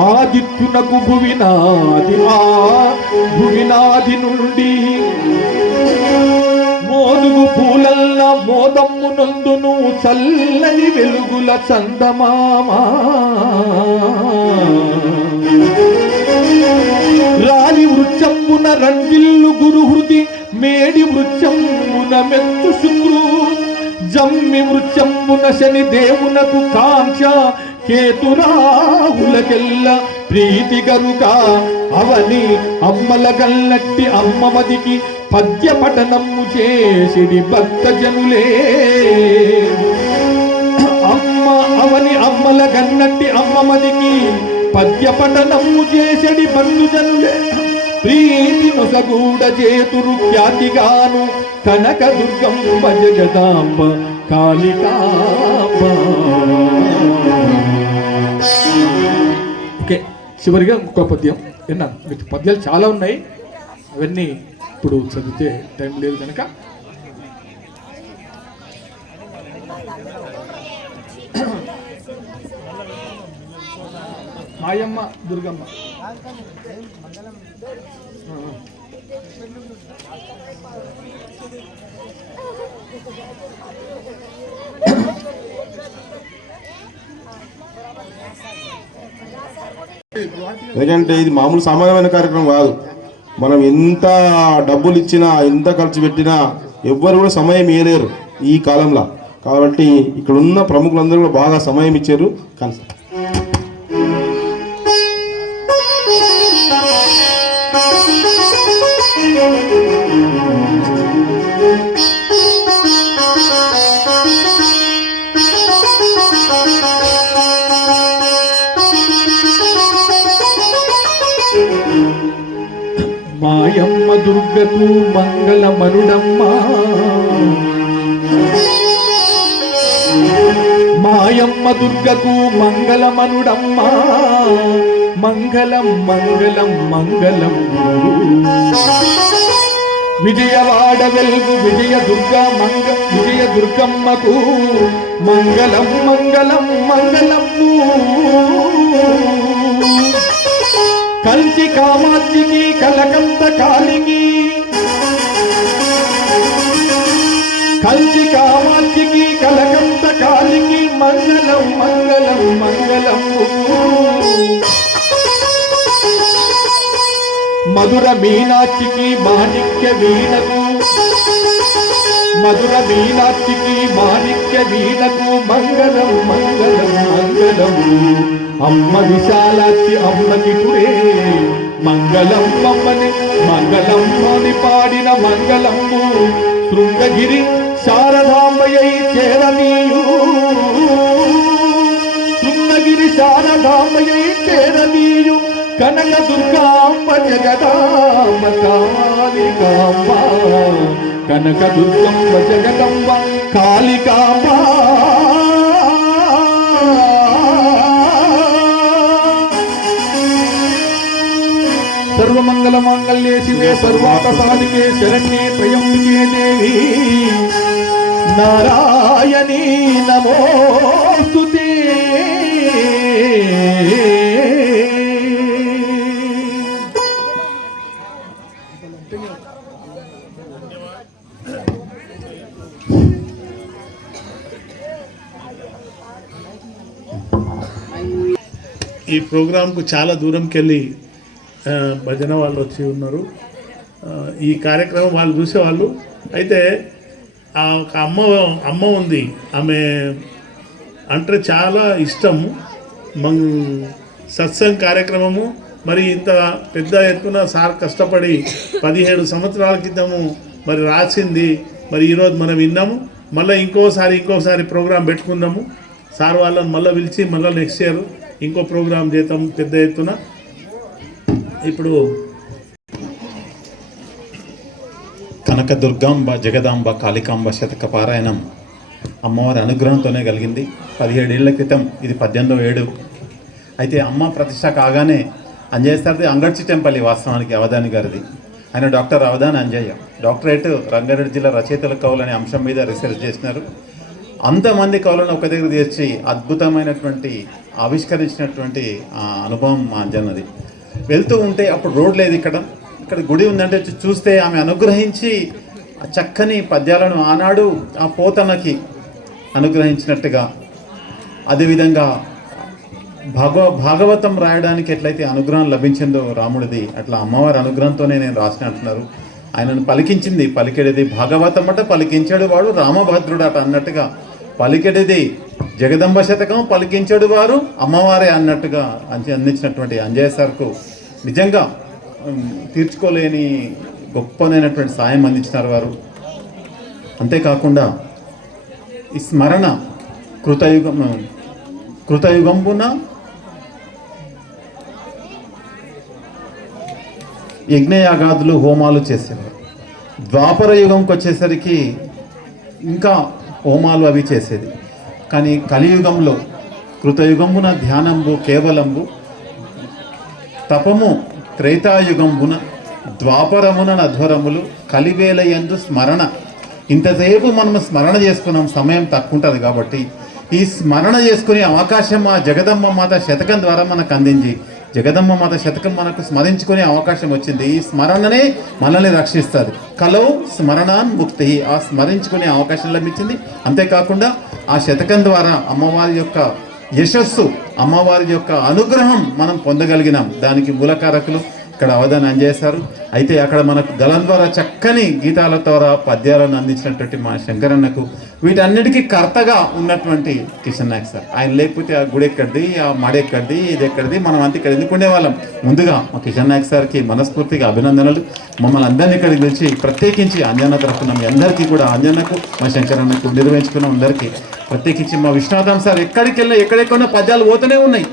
ఆదిత్యునకు భువినాది నుండి మోదుగు పూలల్ల మోదమ్ము నందును చల్లని వెలుగుల చందమామా, రాలి వృక్షంబున రంజిల్లు గురుహృది మేడి వృక్షంబున మెత్తు శుక్రు, జమ్మి వృక్షంబున శని దేవునకు కాంక్ష కేతురాహులకెల్ల ప్రీతి గరుక, అవని అమ్మల గల్లట్టి అమ్మమదికి పద్య పఠనము చేసిడి భక్త జనులే. అమ్మ అవని అమ్మల గన్నట్టి అమ్మమదికి పద్య పఠనము చేసడి బంధు జనులే, ప్రీతి నొసగూడ చేతురు ఖ్యాతిగాను కనక దుర్గమ్మ జగదాంబ కాళికాంబ. ఓకే, చివరిగా ఇంకొక పద్యం విన్నాను. మీకు పద్యాలు చాలా ఉన్నాయి, అవన్నీ ఇప్పుడు చదివితే టైం లేదు కనుక మాయమ్మ దుర్గమ్మ. ఎందుకంటే ఇది మామూలు సామాన్యమైన కార్యక్రమం కాదు. మనం ఎంత డబ్బులు ఇచ్చినా ఎంత ఖర్చు పెట్టినా ఎవ్వరు కూడా సమయం ఇవ్వలేరు ఈ కాలంలో. కాబట్టి ఇక్కడ ఉన్న ప్రముఖులందరూ కూడా బాగా సమయం ఇచ్చారు. కానీ మాయమ్మ దుర్గకు మంగళమరుడమ్మ, మాయమ్మ దుర్గకు మంగళమనుడమ్మ, మంగళం మంగళం మంగళం. విజయవాడ వెలుగు విజయ దుర్గమ్మకు మంగళం మంగళం మంగళము. కంచి కామాక్షికి కలకంత కాళికి, కంచి కామాక్షికి కలకంత కాళి మధుర మీనాక్షికి మాణిక్య వీణకు మధుర మీనాక్షికి మాణిక్య వీణకు మంగళం మంగళం మంగళము అమ్మ విశాలాక్షి అమ్మకి పురే మంగళం అమ్మని మంగళం అని పాడిన మంగళము శృంగగిరి శారదాంబయ్య చేరనీయు శృంగగిరి శారదాంబయ్య చేరనీయు కనక దుర్గాంబ జగదాంబ కాళికాంబ కనక దుర్గంబ జగదంబ కాళికాంబ సర్వమంగళ మాంగళ్యే శివే సర్వార్థ సాధికే శరణ్యే త్రయంబికే దేవి నారాయణీ నమోస్తుతే. ఈ ప్రోగ్రాంకు చాలా దూరంకి వెళ్ళి భజన వాళ్ళు వచ్చి ఉన్నారు. ఈ కార్యక్రమం వాళ్ళు చూసేవాళ్ళు. అయితే ఆ ఒక అమ్మ ఉంది, ఆమె అంటే చాలా ఇష్టం. సత్సంగ్ కార్యక్రమము మరి ఇంత పెద్ద ఎత్తున సార్ కష్టపడి 17 సంవత్సరాల క్రితము మరి రాసింది. మరి ఈరోజు మనం విన్నాము. మళ్ళీ ఇంకోసారి ప్రోగ్రాం పెట్టుకుందాము. సార్ వాళ్ళని మళ్ళీ పిలిచి మళ్ళీ నెక్స్ట్ ఇయర్ ఇంకో ప్రోగ్రాం చేద్దాం పెద్ద ఎత్తున. ఇప్పుడు కనకదుర్గాంబ జగదాంబ కాళికాంబ శతక పారాయణం అమ్మవారి అనుగ్రహంతోనే కలిగింది. 17 ఏళ్ల క్రితం, ఇది 18వ ఏడు. అయితే అమ్మ ప్రతిష్ట కాగానే అంజయ్య సార్ది అంగడ్చిటెంపల్లి, వాస్తవానికి అవధాని గారిది. ఆయన డాక్టర్ అవధాని అంజయ్య, డాక్టరేట్ రంగారెడ్డి జిల్లా రచయితల కవులు అనే అంశం మీద రీసెర్చ్ చేసినారు. అంతమంది కవులను ఒక దగ్గర చేర్చి అద్భుతమైనటువంటి ఆవిష్కరించినటువంటి అనుభవం మా అంజన్నది. వెళ్తూ ఉంటే అప్పుడు రోడ్ లేదు, ఇక్కడ గుడి ఉందంటే చూస్తే ఆమె అనుగ్రహించి చక్కని పద్యాలను ఆనాడు ఆ పోతనకి అనుగ్రహించినట్టుగా, అదేవిధంగా భాగవతం రాయడానికి ఎట్లయితే అనుగ్రహం లభించిందో రాముడిది, అట్లా అమ్మవారి అనుగ్రహంతోనే నేను రాసిన అంటున్నారు. ఆయనను పలికించింది పలికెడిది భాగవతం అట, పలికించాడు వాడు రామభద్రుడు అట అన్నట్టుగా, పలికెడిది జగదంబ శతకం, పలికించాడు వారు అమ్మవారే అన్నట్టుగా అందించినటువంటి అంజయ్య సార్కు నిజంగా తీర్చుకోలేని గొప్పనైనటువంటి సాయం అందించినారు వారు. అంతేకాకుండా ఈ స్మరణ కృతయుగంబున యజ్ఞయాగాదులు హోమాలు చేసేవారు. ద్వాపర యుగంకి వచ్చేసరికి ఇంకా హోమాలు అవి చేసేది. కానీ కలియుగంలో కృతయుగంబున ధ్యానంబు కేవలంబు, తపము త్రేతాయుగంబున, ద్వాపరమున నధ్వరములు, కలివేలయందు స్మరణ. ఇంతసేపు మనం స్మరణ చేసుకున్నాం, సమయం తక్కువ ఉంటుంది కాబట్టి ఈ స్మరణ చేసుకునే అవకాశం ఆ జగదమ్మ మాత శతకం ద్వారా మనకు అందించి, జగదమ్మ మాత శతకం మనకు స్మరించుకునే అవకాశం వచ్చింది. ఈ స్మరణనే మనల్ని రక్షిస్తుంది. కలౌ స్మరణాన్ ముక్తి, ఆ స్మరించుకునే అవకాశం లభించింది. అంతేకాకుండా ఆ శతకం ద్వారా అమ్మవారి యొక్క యశస్సు, అమ్మవారి యొక్క అనుగ్రహం మనం పొందగలిగినాం. దానికి మూలకారకులు ఇక్కడ అవధానం అందజేశారు. అయితే అక్కడ మనకు గలం ద్వారా చక్కని గీతాల ద్వారా పద్యాలను అందించినటువంటి మా శంకరన్నకు, వీటన్నిటికీ కర్తగా ఉన్నటువంటి కిషన్ నాయక్ సార్. ఆయన లేకపోతే ఆ గుడి ఎక్కడిది, ఆ మడి ఎక్కడిది, ఇది ఎక్కడిది, మనం అంతా ఇక్కడ ఎందుకు ఉండేవాళ్ళం. ముందుగా మా కిషన్ నాయక్ సార్కి మనస్ఫూర్తిగా అభినందనలు. మమ్మల్ని అందరినీ ఇక్కడికి పిలిచి ప్రత్యేకించి అంజన్న తరఫున మీ అందరికీ కూడా, అంజన్నకు మా శంకరన్నకు నిర్వహించుకున్న అందరికీ ప్రత్యేకించి మా విశ్వనాథం సార్ ఎక్కడికి వెళ్ళినా ఎక్కడెక్కడ పద్యాలు పోతూనే ఉన్నాయి,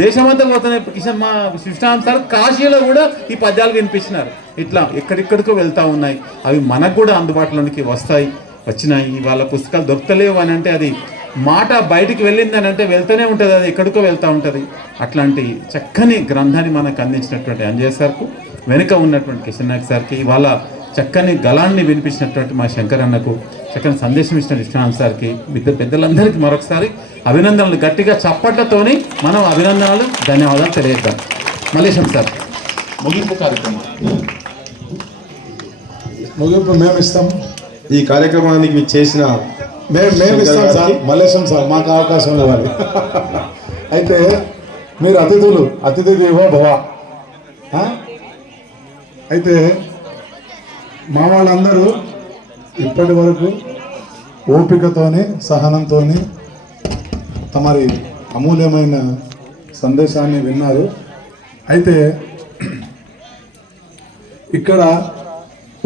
దేశమంతా పోతున్నాయి. కిషన్ మా విశ్వనాథం సార్ కాశీలో కూడా ఈ పద్యాలు వినిపించినారు. ఇట్లా ఎక్కడెక్కడికో వెళ్తూ ఉన్నాయి. అవి మనకు కూడా అందుబాటులోనికి వచ్చినాయి. వాళ్ళ పుస్తకాలు దొరకలేవు అని అంటే అది మాట బయటికి వెళ్ళిందని అంటే వెళ్తూనే ఉంటుంది, అది ఎక్కడికో వెళ్తూ ఉంటుంది. అట్లాంటి చక్కని గ్రంథాన్ని మనకు అందించినటువంటి అంజయ్య సార్కు, వెనుక ఉన్నటువంటి కిషన్ నాయక్ సార్కి, ఇవాళ చక్కని గలాన్ని వినిపించినటువంటి మా శంకరన్నకు, చక్కని సందేశం ఇచ్చిన విశ్వనాథం సార్కి, పెద్దలందరికీ మరొకసారి అభినందనలు. గట్టిగా చప్పట్లతోని మనం అభినందనలు, ధన్యవాదాలు తెలియజేద్దాం. మల్లేశం సార్ ముగింపు కార్యక్రమం. ముగింపు మేము ఇస్తాం. ఈ కార్యక్రమానికి చేసిన మేము ఇస్తాం సార్. మల్లేశం సార్ మాకు అవకాశం ఇవ్వాలి. అయితే మీరు అతిథి దేవో భవ. అయితే మా వాళ్ళందరూ ఇప్పటి వరకు ఓపికతోని సహనంతోని తమరి అమూల్యమైన సందేశాన్ని విన్నారు. అయితే ఇక్కడ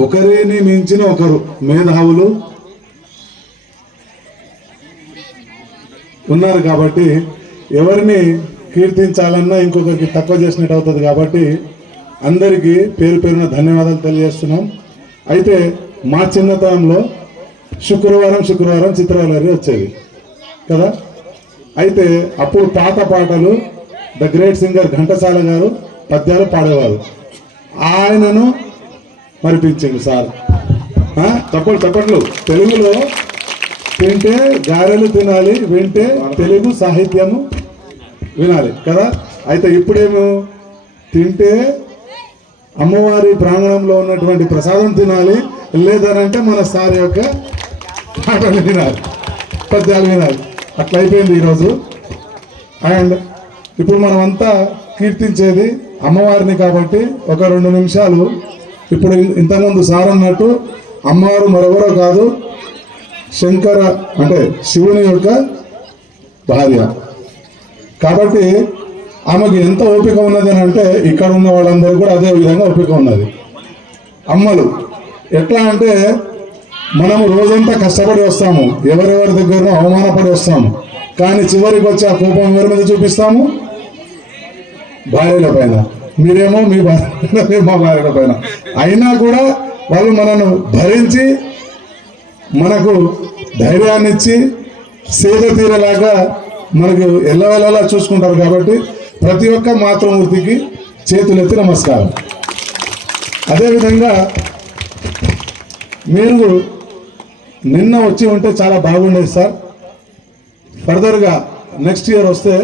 ఒకరిని మించిన ఒకరు మేధావులు ఉన్నారు కాబట్టి ఎవరిని కీర్తించాలన్నా ఇంకొకరికి తక్కువ చేసినట్టు అవుతుంది కాబట్టి అందరికీ పేరు పేరున ధన్యవాదాలు తెలియజేస్తున్నాం. అయితే మా చిన్నతనంలో శుక్రవారం చిత్రలహరి వచ్చేది కదా. అయితే అప్పుడు పాత పాటలు ద గ్రేట్ సింగర్ ఘంటసాల గారు పద్యాలు పాడేవారు. ఆయనను మరిపించింది సార్. చప్పట్లు. తెలుగులో తింటే గారెలు తినాలి, వింటే తెలుగు సాహిత్యము వినాలి కదా. అయితే ఇప్పుడేమో తింటే అమ్మవారి ప్రాంగణంలో ఉన్నటువంటి ప్రసాదం తినాలి, లేదనంటే మన సార్ యొక్క పాటలు వినాలి, పద్యాలు వినాలి. అట్లా అయిపోయింది ఈరోజు. అండ్ ఇప్పుడు మనం అంతా కీర్తించేది అమ్మవారిని కాబట్టి ఒక 2 నిమిషాలు ఇప్పుడు ఇంతకుముందు సార్ అన్నట్టు అమ్మవారు మరెవరో కాదు, శంకర అంటే శివుని యొక్క భార్య కాబట్టి ఆమెకు ఎంత ఓపిక ఉన్నది అని అంటే ఇక్కడ ఉన్న వాళ్ళందరూ కూడా అదే విధంగా ఓపిక ఉన్నది. అమ్మలు ఎట్లా అంటే మనము రోజంతా కష్టపడి వస్తాము, ఎవరెవరి దగ్గరనో అవమానపడి వస్తాము, కానీ చివరికి వచ్చి ఆ కోపం ఎవరి మీద చూపిస్తాము? భార్యల పైన. మీరేమో మీ భార్య, మా భార్యల పైన. అయినా కూడా వాళ్ళు మనను భరించి మనకు ధైర్యాన్ని ఇచ్చి సేద తీరేలాగా మనకు ఎల్లవెల్లలా చూసుకుంటారు కాబట్టి ప్రతి ఒక్క మాతృమూర్తికి చేతులెత్తి నమస్కారం. అదేవిధంగా మీరు నిన్న వచ్చి ఉంటే చాలా బాగుండేది సార్. ఫర్దర్గా నెక్స్ట్ ఇయర్ వస్తే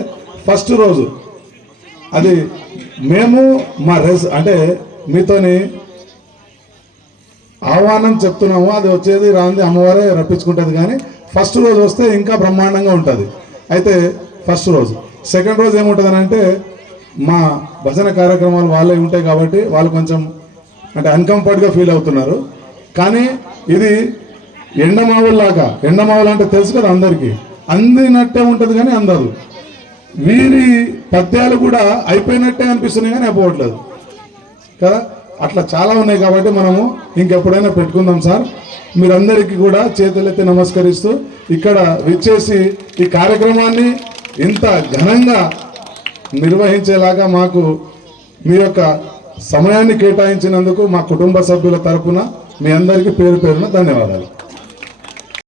ఫస్ట్ రోజు అది మేము మా అంటే మీతోని ఆహ్వానం చెప్తున్నాము, అది వచ్చేది రాంది అమ్మవారే రప్పించుకుంటుంది. కానీ ఫస్ట్ రోజు వస్తే ఇంకా బ్రహ్మాండంగా ఉంటుంది. అయితే ఫస్ట్ రోజు. సెకండ్ రోజు ఏముంటుంది అంటే మా భజన కార్యక్రమాలు వాళ్ళే ఉంటాయి కాబట్టి వాళ్ళు కొంచెం అంటే అన్కంఫర్ట్గా ఫీల్ అవుతున్నారు. కానీ ఇది ఎండమావుల్లాగా, ఎండమావులు అంటే తెలుసు కదా అందరికీ, అందినట్టే ఉంటుంది కానీ అందదు. వీరి పద్యాలు కూడా అయిపోయినట్టే అనిపిస్తున్నాయి కానీ అయిపోవట్లేదు కదా. అట్లా చాలా ఉన్నాయి కాబట్టి మనము ఇంకెప్పుడైనా పెట్టుకుందాం సార్. మీరందరికీ కూడా చేతులెత్తి నమస్కరిస్తూ ఇక్కడ విచ్చేసి ఈ కార్యక్రమాన్ని ఇంత ఘనంగా నిర్వహించేలాగా మాకు మీ యొక్క సమయాన్ని కేటాయించినందుకు మా కుటుంబ సభ్యుల తరపున మీ అందరికీ పేరు పేరున ధన్యవాదాలు.